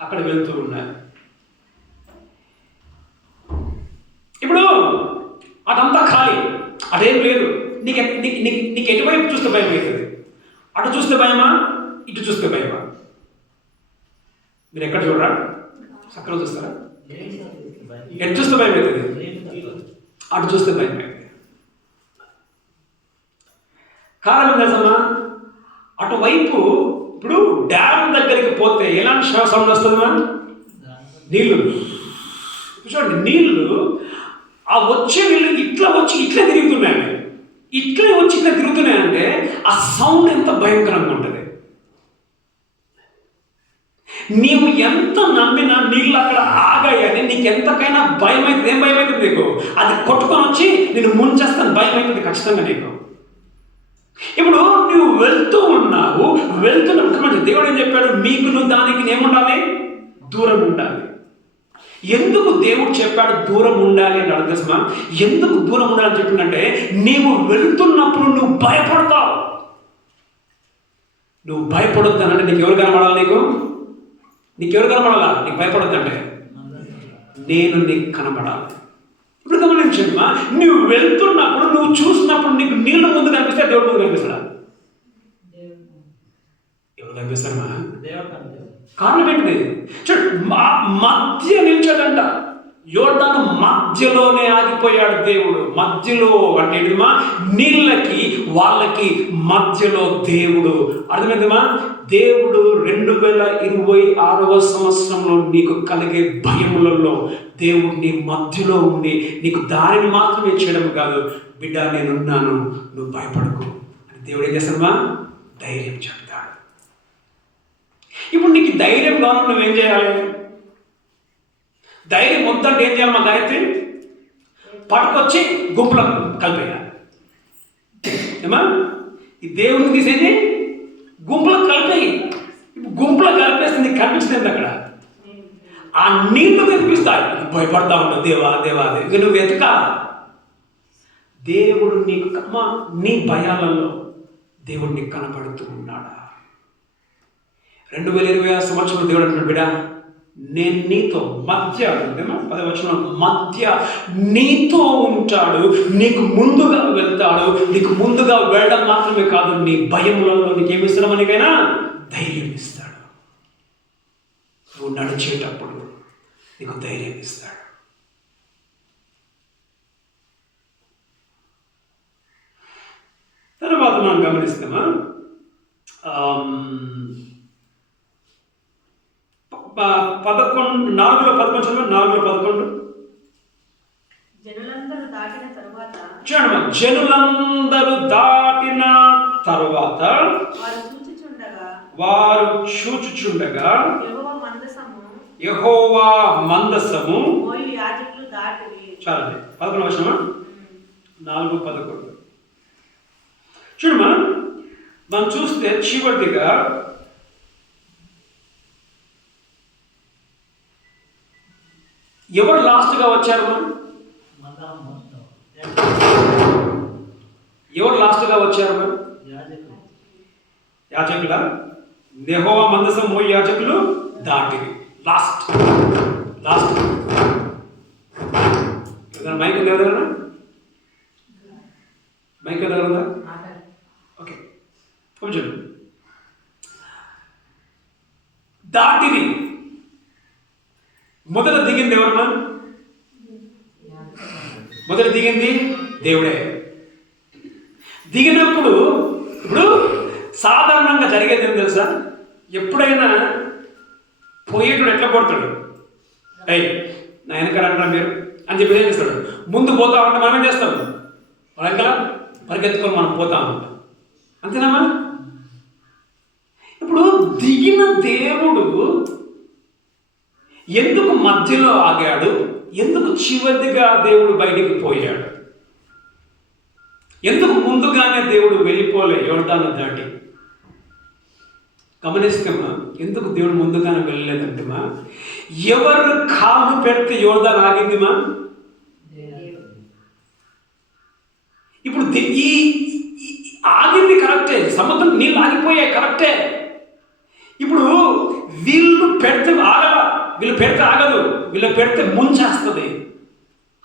అక్కడ వెళ్తూ ఉన్నారు. ఇప్పుడు అదంతా ఖాళీ, అదేం లేదు. నీకు ఎటువైపు చూస్తే భయం అవుతుంది, అటు చూస్తే భయమా, ఇటు చూస్తే భయమా? మీరు ఎక్కడ చూడరా, చక్కగా చూస్తారా? ఎటు చూస్తే భయం అవుతుంది, అటు చూస్తే భయం అవుతుంది. కారణం తెలుసమ్మా, అటువైపు ఇప్పుడు డ్యామ్ దగ్గరికి పోతే ఎలాంటి సౌండ్ వస్తుందమ్మా, నీళ్ళు. చూడండి, నీళ్ళు ఆ వచ్చే నీళ్ళు ఇట్లా వచ్చి ఇట్లా తిరుగుతున్నాయి, ఇట్లా వచ్చి ఇట్లా తిరుగుతున్నాయంటే ఆ సౌండ్ ఎంత భయంకరంగా ఉంటుంది. నీవు ఎంత నమ్మినా నీళ్ళు అక్కడ ఆగాయని నీకు ఎంతకైనా భయం అవుతుంది. ఏం భయం అవుతుంది నీకు? అది కొట్టుకొని వచ్చి నేను ముంచేస్తాను, భయం అవుతుంది ఖచ్చితంగా నీకు. ఇప్పుడు నువ్వు వెళ్తున్నప్పుడు దేవుడు ఏం చెప్పాడు, మీకు నువ్వు దానికి ఏముండాలి, దూరం ఉండాలి. ఎందుకు దేవుడు చెప్పాడు దూరం ఉండాలి అని అర్థమా? ఎందుకు దూరం ఉండాలని చెప్పిందంటే, నీవు వెళ్తున్నప్పుడు నువ్వు భయపడతావు. నువ్వు భయపడొద్దానంటే నీకు ఎవరు కనబడాలి, నీకెవరు కనబడాలా? నీకు భయపడొద్దంటే నేను నీకు కనబడాలి. ఇప్పుడు గమనించమ్మా, నువ్వు వెళ్తున్నప్పుడు నువ్వు చూసినప్పుడు నీకు నీళ్ళు ముందు కనిపిస్తే దేవుడు ముందు కనిపిస్తాడా? ఎవరు కనిపిస్తారమ్మా? కారణం ఏంటిది? చూడు, మధ్య నిల్చోడంట. యోర్దాను మధ్యలోనే ఆగిపోయాడు దేవుడు. మధ్యలో అంటే ఏంటిదమ్మా, నీళ్ళకి వాళ్ళకి మధ్యలో దేవుడు. అర్థమైందమ్మా? దేవుడు 2026వ సంవత్సరంలో నీకు కలిగే భయములలో దేవుడు నీ మధ్యలో ఉండి నీకు దారిని మాత్రమే చేయడం కాదు, బిడ్డ నేనున్నాను, నువ్వు భయపడకు అని దేవుడు ఏం చేస్తాడమ్మా, ధైర్యం చెప్తాడు. ఇప్పుడు నీకు ధైర్యం కావాలి, నువ్వేం చేయాలి? ధైర్యం వద్దంటే ఏం చేయాలి? మా గాయత్రి పట్టుకొచ్చి గుంపులో కలిపేయాలి. ఏమా, ఈ దేవుడిని తీసేది గుంపులో కలిపేయి. గుంపులో కలిపేస్తే నీకు కనిపిస్తుంది అక్కడ ఆ నీళ్లు కనిపిస్తాయి. భయపడతా ఉంటావు, దేవా దేవా దేవ. నువ్వు వెతక దేవుడు నీకు నీ భయాలలో దేవుడు నీకు కనపడుతూ ఉన్నాడా? 2026 సంవత్సరంలో దేవుడు అంటున్నాడు, బిడ్డ నేను నీతో మధ్య 10వ వచనం మధ్య నీతో ఉంటాడు, నీకు ముందుగా వెళ్తాడు. నీకు ముందుగా వెళ్ళడం మాత్రమే కాదు, నీ భయములలో నీకేమి ఇస్తాడు? మనకైనా ధైర్యం ఇస్తాడు. నువ్వు నడిచేటప్పుడు నీకు ధైర్యం ఇస్తాడు. తర్వాత మనం గమనిస్తామా, 4:11 జనులందరూ దాటిన తరువాత వారు చూచుచుండగా యెహోవా మందసము చాలండి 11వ వచనం 4:11. చూడమ్మా, మనం చూస్తే చివరిగా ఎవరు లాస్ట్గా వచ్చారు? ఎవరు లాస్ట్గా వచ్చారు? యాజకుల యెహోవా మందసం మోయి యాజకులు దాటివి. లాస్ట్ మైక్ ఎవరైనా మైక్ ఎవరైనా ఓకే కొంచెం దాటివి. మొదట దిగింది ఎవరన్నా? మొదట దిగింది దేవుడే. దిగినప్పుడు ఇప్పుడు సాధారణంగా జరిగేది ఏం తెలుసా? ఎప్పుడైనా పోయేటప్పుడు ఎట్లా కొడతాడు? అయ్యి నా వెనకాల అంటారా మీరు అని చెప్పి ఏం చేస్తాడు? ముందు పోతా ఉంటే మనం ఏం చేస్తాం? వెనకాల పరిగెత్తుకొని మనం పోతా ఉంటాం. అంతేనామా? ఇప్పుడు దిగిన దేవుడు ఎందుకు మధ్యలో ఆగాడు? ఎందుకు చివరిగా దేవుడు బయటికి పోయాడు? ఎందుకు ముందుగానే దేవుడు వెళ్ళిపోలే యోర్దాను దాటి? గమనిస్తామా? ఎందుకు దేవుడు ముందుగానే వెళ్ళలేదంటమా? ఎవరు కాలు పెడితే యోర్దాను ఆగిందిమా? ఇప్పుడు ఈ ఆగింది కరెక్టే, సముద్రం నీళ్ళు ఆగిపోయాయి కరెక్టే. ఇప్పుడు వీళ్ళు పెడితే ఆగల, వీళ్ళు పెడితే ఆగదు, వీళ్ళు పెడితే ముంచేస్తుంది.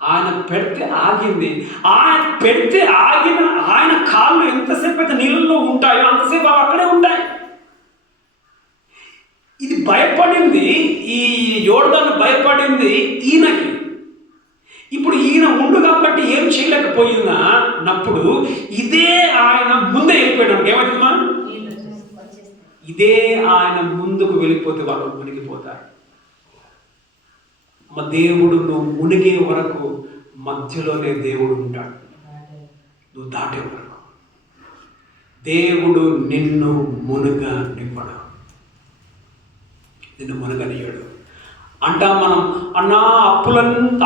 ఆయన పెడితే ఆగింది. ఆయన పెడితే ఆగిన ఆయన కాళ్ళు ఎంతసేపు అయితే నీళ్ళల్లో ఉంటాయో అంతసేపు అక్కడే ఉంటాయి. ఇది భయపడింది, ఈ యోర్దాను భయపడింది ఈయనకి. ఇప్పుడు ఈయన ఉండు కాబట్టి ఏం చేయలేకపోయినప్పుడు ఇదే ఆయన ముందే వెళ్ళిపోయాడు. ఏమవుతుందమ్మా? ఇదే ఆయన ముందుకు వెళ్ళిపోతే వాళ్ళు మునిగిపోతారు. దేవుడు నువ్వు మునిగే వరకు మధ్యలోనే దేవుడు ఉంటాడు. నువ్వు దాటే వరకు దేవుడు నిన్ను మునగనివ్వడు, నిన్ను మునగనియ్యడు. అంటా మనం అన్నా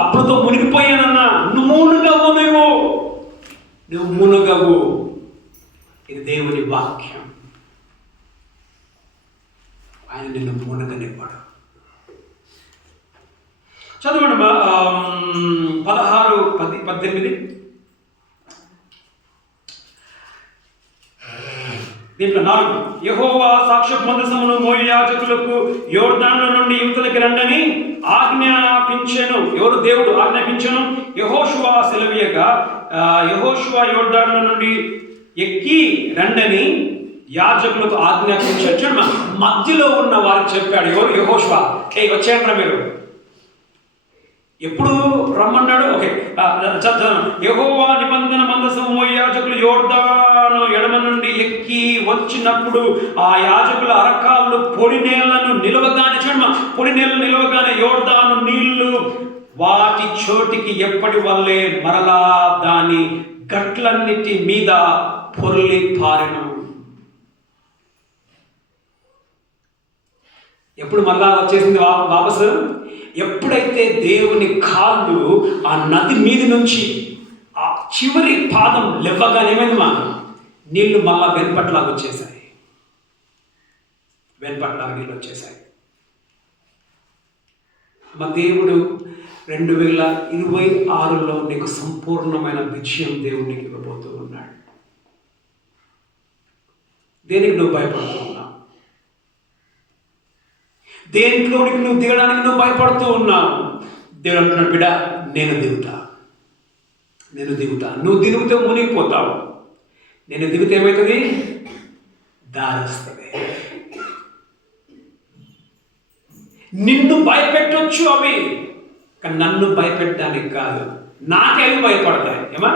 అప్పులతో మునిగిపోయానన్నా, నువ్వు మునగవు, నువ్వు మునగవు. ఇది దేవుని వాక్యం. ఆయన నిన్ను మునగనివ్వడు. చదవండి 16-18. దీంట్లో 4 యెహోవా సాక్ష్యపు మందసమును మోయి యాజకులకు యోర్దాను నుండి యువతలకి రండని ఆజ్ఞాపించెను. ఎవరు? దేవుడు ఆజ్ఞాపించెను. యెహోషువ సెలవీయగా యెహోషువ యోర్దాను నుండి ఎక్కి రండని యాజకులకు ఆజ్ఞాపించాడు. చూడమ్మా, మధ్యలో ఉన్న వారికి చెప్పాడు. ఎవరు? యెహోషువ. వచ్చాయంటారా మీరు? ఎప్పుడు రమ్మన్నాడు? ఓకే, యెహోవా నిబంధన మందసం మోయి యాజకులు యోర్దాను ఎడమ నుండి ఎక్కి వచ్చినప్పుడు ఆ యాజకుల అరకాళ్ళు పొడి నీళ్లను నిలవగానే, చూడమ్మా, పొడి నీళ్లు నిలవగానే యోర్దాను నీళ్లు వాటి చోటికి ఎప్పటి వల్లే మరలా దాని గట్లన్నిటి మీద పొర్లి పారెను. ఎప్పుడు మళ్ళా వచ్చేసింది వాపసు? ఎప్పుడైతే దేవుని కాళ్ళు ఆ నది మీద నుంచి ఆ చివరి పాదం లేవగానే ఏమైంది? నీళ్లు మళ్ళా వెనుపట్లాగా వచ్చేసాయి. వెనుపట్లాగా నీళ్ళు వచ్చేసాయి. మా దేవుడు 2026లో నీకు సంపూర్ణమైన విజయం దేవునికి ఇవ్వబోతూ ఉన్నాడు. దేనికి నువ్వు భయపడుతూ ఉన్నావు? దేంట్లోనికి నువ్వు దిగడానికి నువ్వు భయపడుతూ ఉన్నావు? దేవుడు అంటున్నాడు, బిడ్డ, నేను దిగుతా. నువ్వు దిగితే మునిగిపోతావు. నేను దిగితే ఏమవుతుంది? దారి వస్తుంది. నిన్ను భయపెట్టొచ్చు అవి, కానీ నన్ను భయపెట్టడానికి కాదు. నాకేమి భయపడతాయి? ఏమా?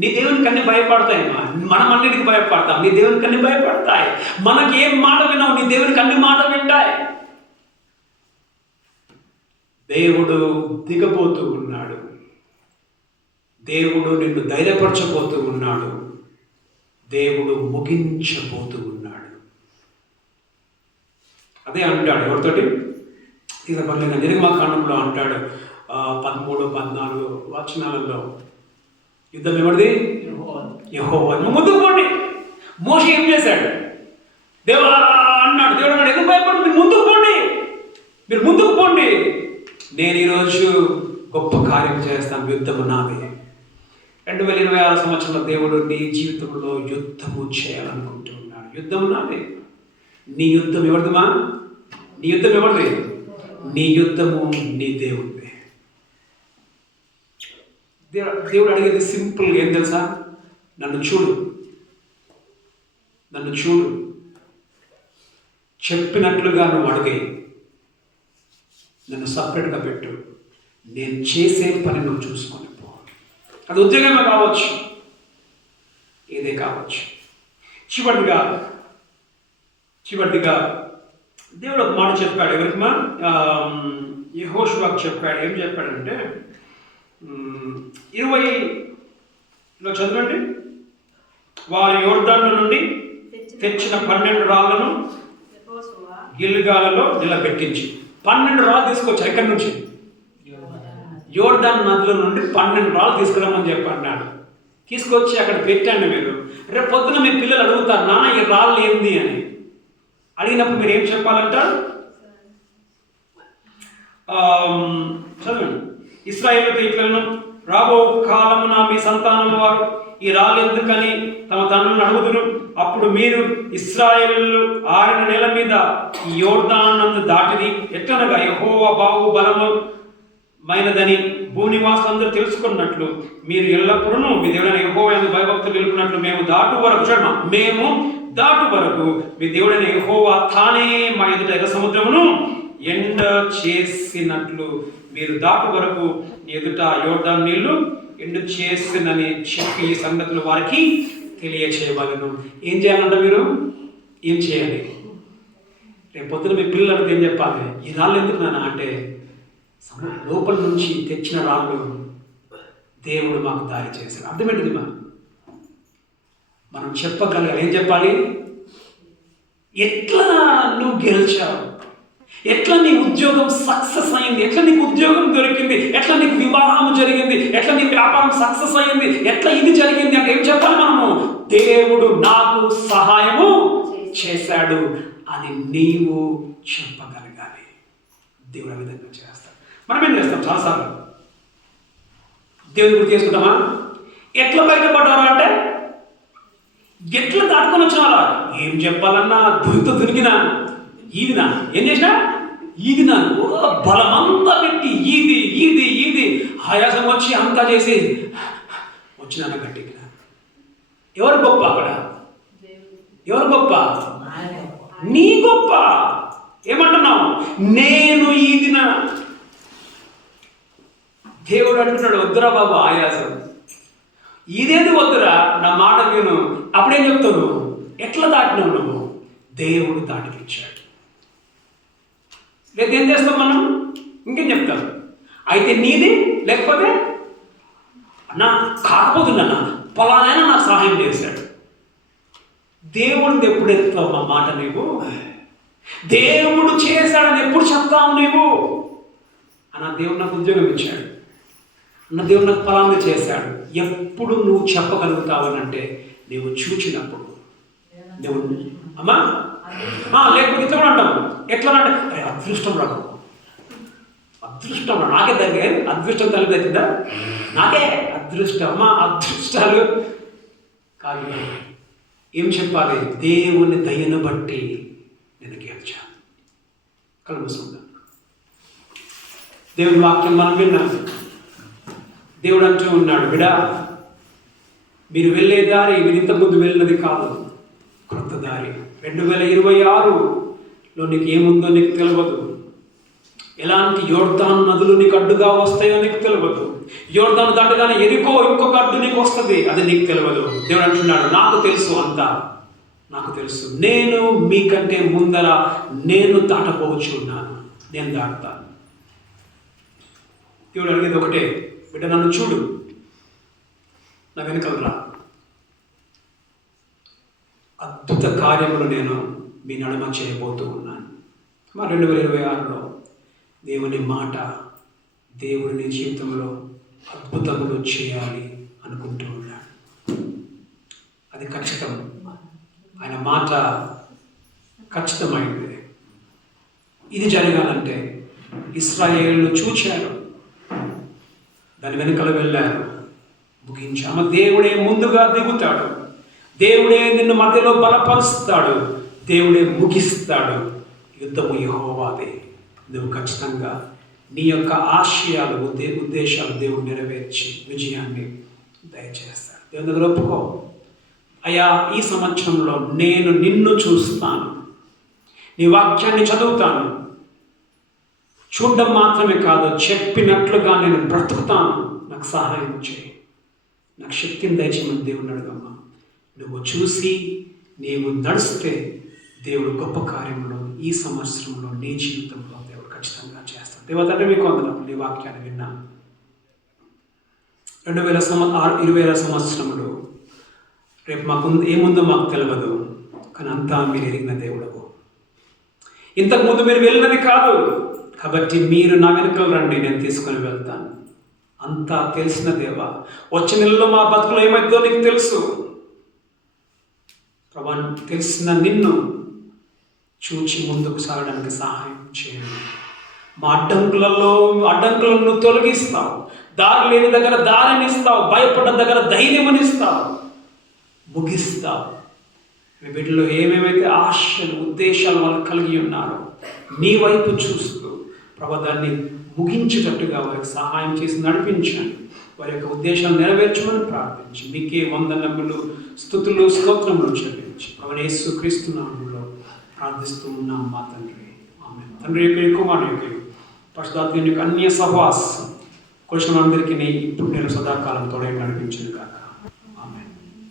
నీ దేవునికి అన్ని భయపడతాయమ్మా. మనం అన్నిటికి భయపడతాం, నీ దేవునికి అన్ని భయపడతాయి. మనకి ఏం మాట విన్నావు, నీ దేవునికి అన్ని మాట వింటాయి. దేవుడు దిగబోతూ ఉన్నాడు. దేవుడు నిన్ను ధైర్యపరచబోతూ ఉన్నాడు. దేవుడు ముగించబోతూ ఉన్నాడు. అదే అంటాడు ఎవరితోటి? తీసపర్లేక నిర్గమకాండంలో అంటాడు 13-14 వచనాలలో, యుద్ధం ఎవరిది? యెహోవా. నువ్వు ముందుకు పోండి. మోషే ఏం చేశాడు? దేవా అన్నాడు. దేవుడు అన్నాడు, ఎందుకు భయపడి? మీరు ముందుకు పోండి, మీరు ముందుకు పోండి, నేను ఈరోజు గొప్ప కార్యం చేస్తాను, యుద్ధము నాది. 2026 సంవత్సరంలో దేవుడు నీ జీవితంలో యుద్ధము చేయాలనుకుంటూ ఉన్నాడు. యుద్ధము నాది. నీ యుద్ధం ఎవరిదిమా? నీ యుద్ధం ఎవరిది? నీ యుద్ధము నీ దేవుడిది. దేవుడు అడిగేది సింపుల్, ఏం తెలుసా? నన్ను చూడు, నన్ను చూడు, చెప్పినట్లుగా నువ్వు అడిగే, నన్ను సపరేట్గా పెట్టు, నేను చేసే పని నువ్వు చూసుకొని పో. అది ఉద్యోగమే కావచ్చు, ఏదే కావచ్చు. చివరిగా దేవుడు ఒక మాట చెప్పాడు. ఎవరికమా? యెహోషువకు చెప్పాడు. ఏం చెప్పాడంటే 20లో చదవండి. వారు యోర్దాను నుండి తెచ్చిన 12 రాళ్లను గిల్గాలలో నిలబెట్టించి, 12 రాళ్ళు తీసుకొచ్చారు. ఎక్కడి నుంచి? యోర్దాను నదుల నుండి 12 రాళ్ళు తీసుకురమ్మని చెప్పన్నాడు. తీసుకొచ్చి అక్కడ పెట్టండి. మీరు రేపు పొద్దున మీ పిల్లలు అడుగుతారు, నాన్న ఈ రాళ్ళు ఏంది అని. అడిగినప్పుడు మీరు ఏం చెప్పాలంటారు? చదవండి. ఇశ్రాయేలుతో ఇట్లను, రాబో కాలమున మీ సంతానం వారు ఈ రాళ్ళు ఎందుకని తమ తండ్రులను అడుగుదురు. అప్పుడు మీరు ఇశ్రాయేలు ఆరిన నేల మీద ఈ యోర్దాను దాటిని ఎట్లనగా యెహోవా బాహు బలము మైనదని భూనివాసులందరూ తెలుసుకున్నట్లు మీరు ఎల్లప్పుడూ మీ దేవుడైన యెహోవా యందు భయభక్తులు నిలుపునట్లు మేము దాటు వరకు మీ దేవుడైన యెహోవా తానే మా ఎదుట ఎర్ర సముద్రమును ఎండ చేసినట్లు మీరు దాటు వరకు ఎదుట యోర్దాను నీళ్లు ఎండు చేసినని చెప్పి ఈ సంగతులు వారికి తెలియచేయవలెను. ఏం చేయాలంట? మీరు ఏం చేయాలి? రేపు పొద్దున మీ పిల్లలకి ఏం చెప్పాలి? ఈ రాళ్ళు ఎందుకు నాన్న అంటే, లోపల నుంచి తెచ్చిన రాళ్ళు దేవుడు మాకు దారి చేశాడు. అర్థమేంటిది? మనం చెప్పగలగాలి. ఏం చెప్పాలి? ఎట్లా నువ్వు గెలిచావు, ఎట్లా నీ ఉద్యోగం సక్సెస్ అయింది, ఎట్లా నీకు ఉద్యోగం దొరికింది, ఎట్లా నీకు వివాహం జరిగింది, ఎట్లా నీ వ్యాపారం సక్సెస్ అయింది, ఎట్లా ఇది జరిగింది అంటే ఏం చెప్పాలి మనము? దేవుడు నాకు సహాయము చేశాడు అని నీవు చెప్పగలగాలి. దేవుడు ఆ విధంగా చేస్తాడు. మనం ఏం చేస్తాం? చాలాసార్లు దేవుని గుర్తు చేసుకుంటామా? ఎట్లా బయటపడ్డారా అంటే, ఎట్లా దాటుకొని వచ్చినారా? ఏం చెప్పాలన్నా దొరికినా ఈదినా, ఏం చేసినా ఈదినా, బలమంతా పెట్టి ఈది ఆయాసం వచ్చి అంతా చేసి వచ్చినా గట్టిగా. ఎవరు గొప్ప అక్కడ? ఎవరు గొప్ప? నీ గొప్ప. ఏమంటున్నావు? నేను ఈదిన. దేవుడు అంటున్నాడు, వద్దురా బాబు ఆయాసం, ఇదేది వద్దురా, నా మాట విను. అప్పుడేం చెప్తావు నువ్వు? ఎట్లా దాటినావు నువ్వు? దేవుడు దాటిపించాడు. లేదా ఏం చేస్తాం మనం? ఇంకేం చెప్తాం? అయితే నీది, లేకపోతే నా కాకపోతుందన్నా పలానైనా నాకు సహాయం చేశాడు. దేవుడిని ఎప్పుడు ఎత్తావు మా మాట? నీవు దేవుడు చేశాడని ఎప్పుడు చెప్తావు నీవు? అన్న దేవుడు నాకు ఉద్యోగం ఇచ్చాడు, అన్న దేవుడు నాకు పలానా చేశాడు. ఎప్పుడు నువ్వు చెప్పగలుగుతావనంటే నీవు చూచినప్పుడు. దేవుడు అమ్మా లేకపోతే ఇట్లా కూడా అంటాము. ఎట్లా అంటే అదృష్టం రాదు, అదృష్టం రా, నాకే దగ్గర అదృష్టం తల్లిదందా, నాకే అదృష్టం. అమ్మా అదృష్టాలు కాదు. ఏం చెప్పాలి? దేవుని దయను బట్టి నేను గెలిచాను. కళ్ళు మూసుకుందాం. దేవుని వాక్యం మనం విన్నాం. దేవుడు అంటూ ఉన్నాడు, బిడా మీరు వెళ్ళే దారి మీరు ఇంతకుముందు వెళ్ళినది కాదు, కొత్త దారి. 2026లో నీకు ఏముందో నీకు తెలియదు. ఎలాంటి యోర్దాను నదులు నీకు అడ్డుగా వస్తాయో నీకు తెలియదు. యోర్దాను దాటగానే ఎరికో ఇంకొక అడ్డు నీకు వస్తుంది, అది నీకు తెలియదు. దేవుడు అంటున్నాడు, నాకు తెలుసు, అంతా నాకు తెలుసు. నేను మీకంటే ముందర నేను దాటపోవచ్చు ఉన్నాను, నేను దాటుతాను. దేవుడు అడిగేది ఒకటే, బిడ్డ నన్ను చూడు, నా వెనుకలు రా, అద్భుత కార్యములు నేను మీ నడుమ చేయబోతూ ఉన్నాను. మా 2026లో దేవుని మాట, దేవుడి నీ జీవితంలో అద్భుతములు చేయాలి అన్న అనుకుంటూ ఉన్నాడు. అది ఖచ్చితం. ఆయన మాట ఖచ్చితమైంది. ఇది జరగాలంటే ఇశ్రాయేలు చూచారు, దాని వెనుకలు వెళ్ళారు, ముగించాము. దేవుడే ముందుగా దిగుతాడు, దేవుడే నిన్ను మధ్యలో బలపరుస్తాడు, దేవుడే ముగిస్తాడు. యుద్ధము యెహోవాదే. నువ్వు ఖచ్చితంగా నీ యొక్క ఆశయాలు ఉద్దేశాలు దేవుడు నెరవేర్చి విజయాన్ని దయచేస్తాడు. దేవుని దగ్గర ఒప్పుకో, అయ్యా ఈ సంవత్సరంలో నేను నిన్ను చూస్తాను, నీ వాక్యాన్ని చదువుతాను, చూడడం మాత్రమే కాదు చెప్పినట్లుగా నేను బ్రతుకుతాను, నాకు సహాయం చేయి, నాకు శక్తిని దయచేయమని దేవుని అడగమ్మా. నువ్వు చూసి నీవు నడిస్తే దేవుడు గొప్ప కార్యంలో ఈ సంవత్సరంలో నీ జీవితంలో దేవుడు ఖచ్చితంగా చేస్తాడు. దేవతండ్రి మీకు వందనాలు, నీ వాక్యాన్ని విన్నాను. 2020 సంవత్సరంలో రేపు మాకు ఏముందో మాకు తెలియదు, కానీ అంతా మీరు ఎరిగిన దేవుడవు. ఇంతకుముందు మీరు వెళ్ళినది కాదు, కాబట్టి మీరు నా వెనుకలు రండి, నేను తీసుకొని వెళ్తాను. అంతా తెలిసిన దేవా, వచ్చే నెలలో మా బతుకులు ఏమైందో నీకు తెలుసు ప్రభా. తెలిసిన నిన్ను చూచి ముందుకు సాగడానికి సహాయం చేయండి. మా అడ్డంకులను తొలగిస్తావు, దారి లేని దగ్గర దారిని ఇస్తావు, భయపడ్డ దగ్గర ధైర్యమనిస్తావు, ముగిస్తావు. మీ బిడ్డలో ఏమేమైతే ఆశలు ఉద్దేశాలు వాళ్ళు కలిగి ఉన్నారో నీ వైపు చూస్తూ ప్రభా దాన్ని ముగించేటట్టుగా వారికి సహాయం చేసి నడిపించండి. వారి యొక్క ఉద్దేశాలు నెరవేర్చమని ప్రార్థించి మీకే వందనములు స్తుతులు స్తోత్రములు చెల్లించి ప్రభు యేసుక్రీస్తు నామములో ప్రార్థిస్తూ ఉన్నాం మా తండ్రి, ఆమేన్. తండ్రి యొక్క కుమారుని యొక్క పరిశుద్ధాత్మ యొక్క అన్య సహవాసం కొంచెం అందరికీ ఇప్పుడు నేను సదాకాలం తోడే నడిపించింది కాక.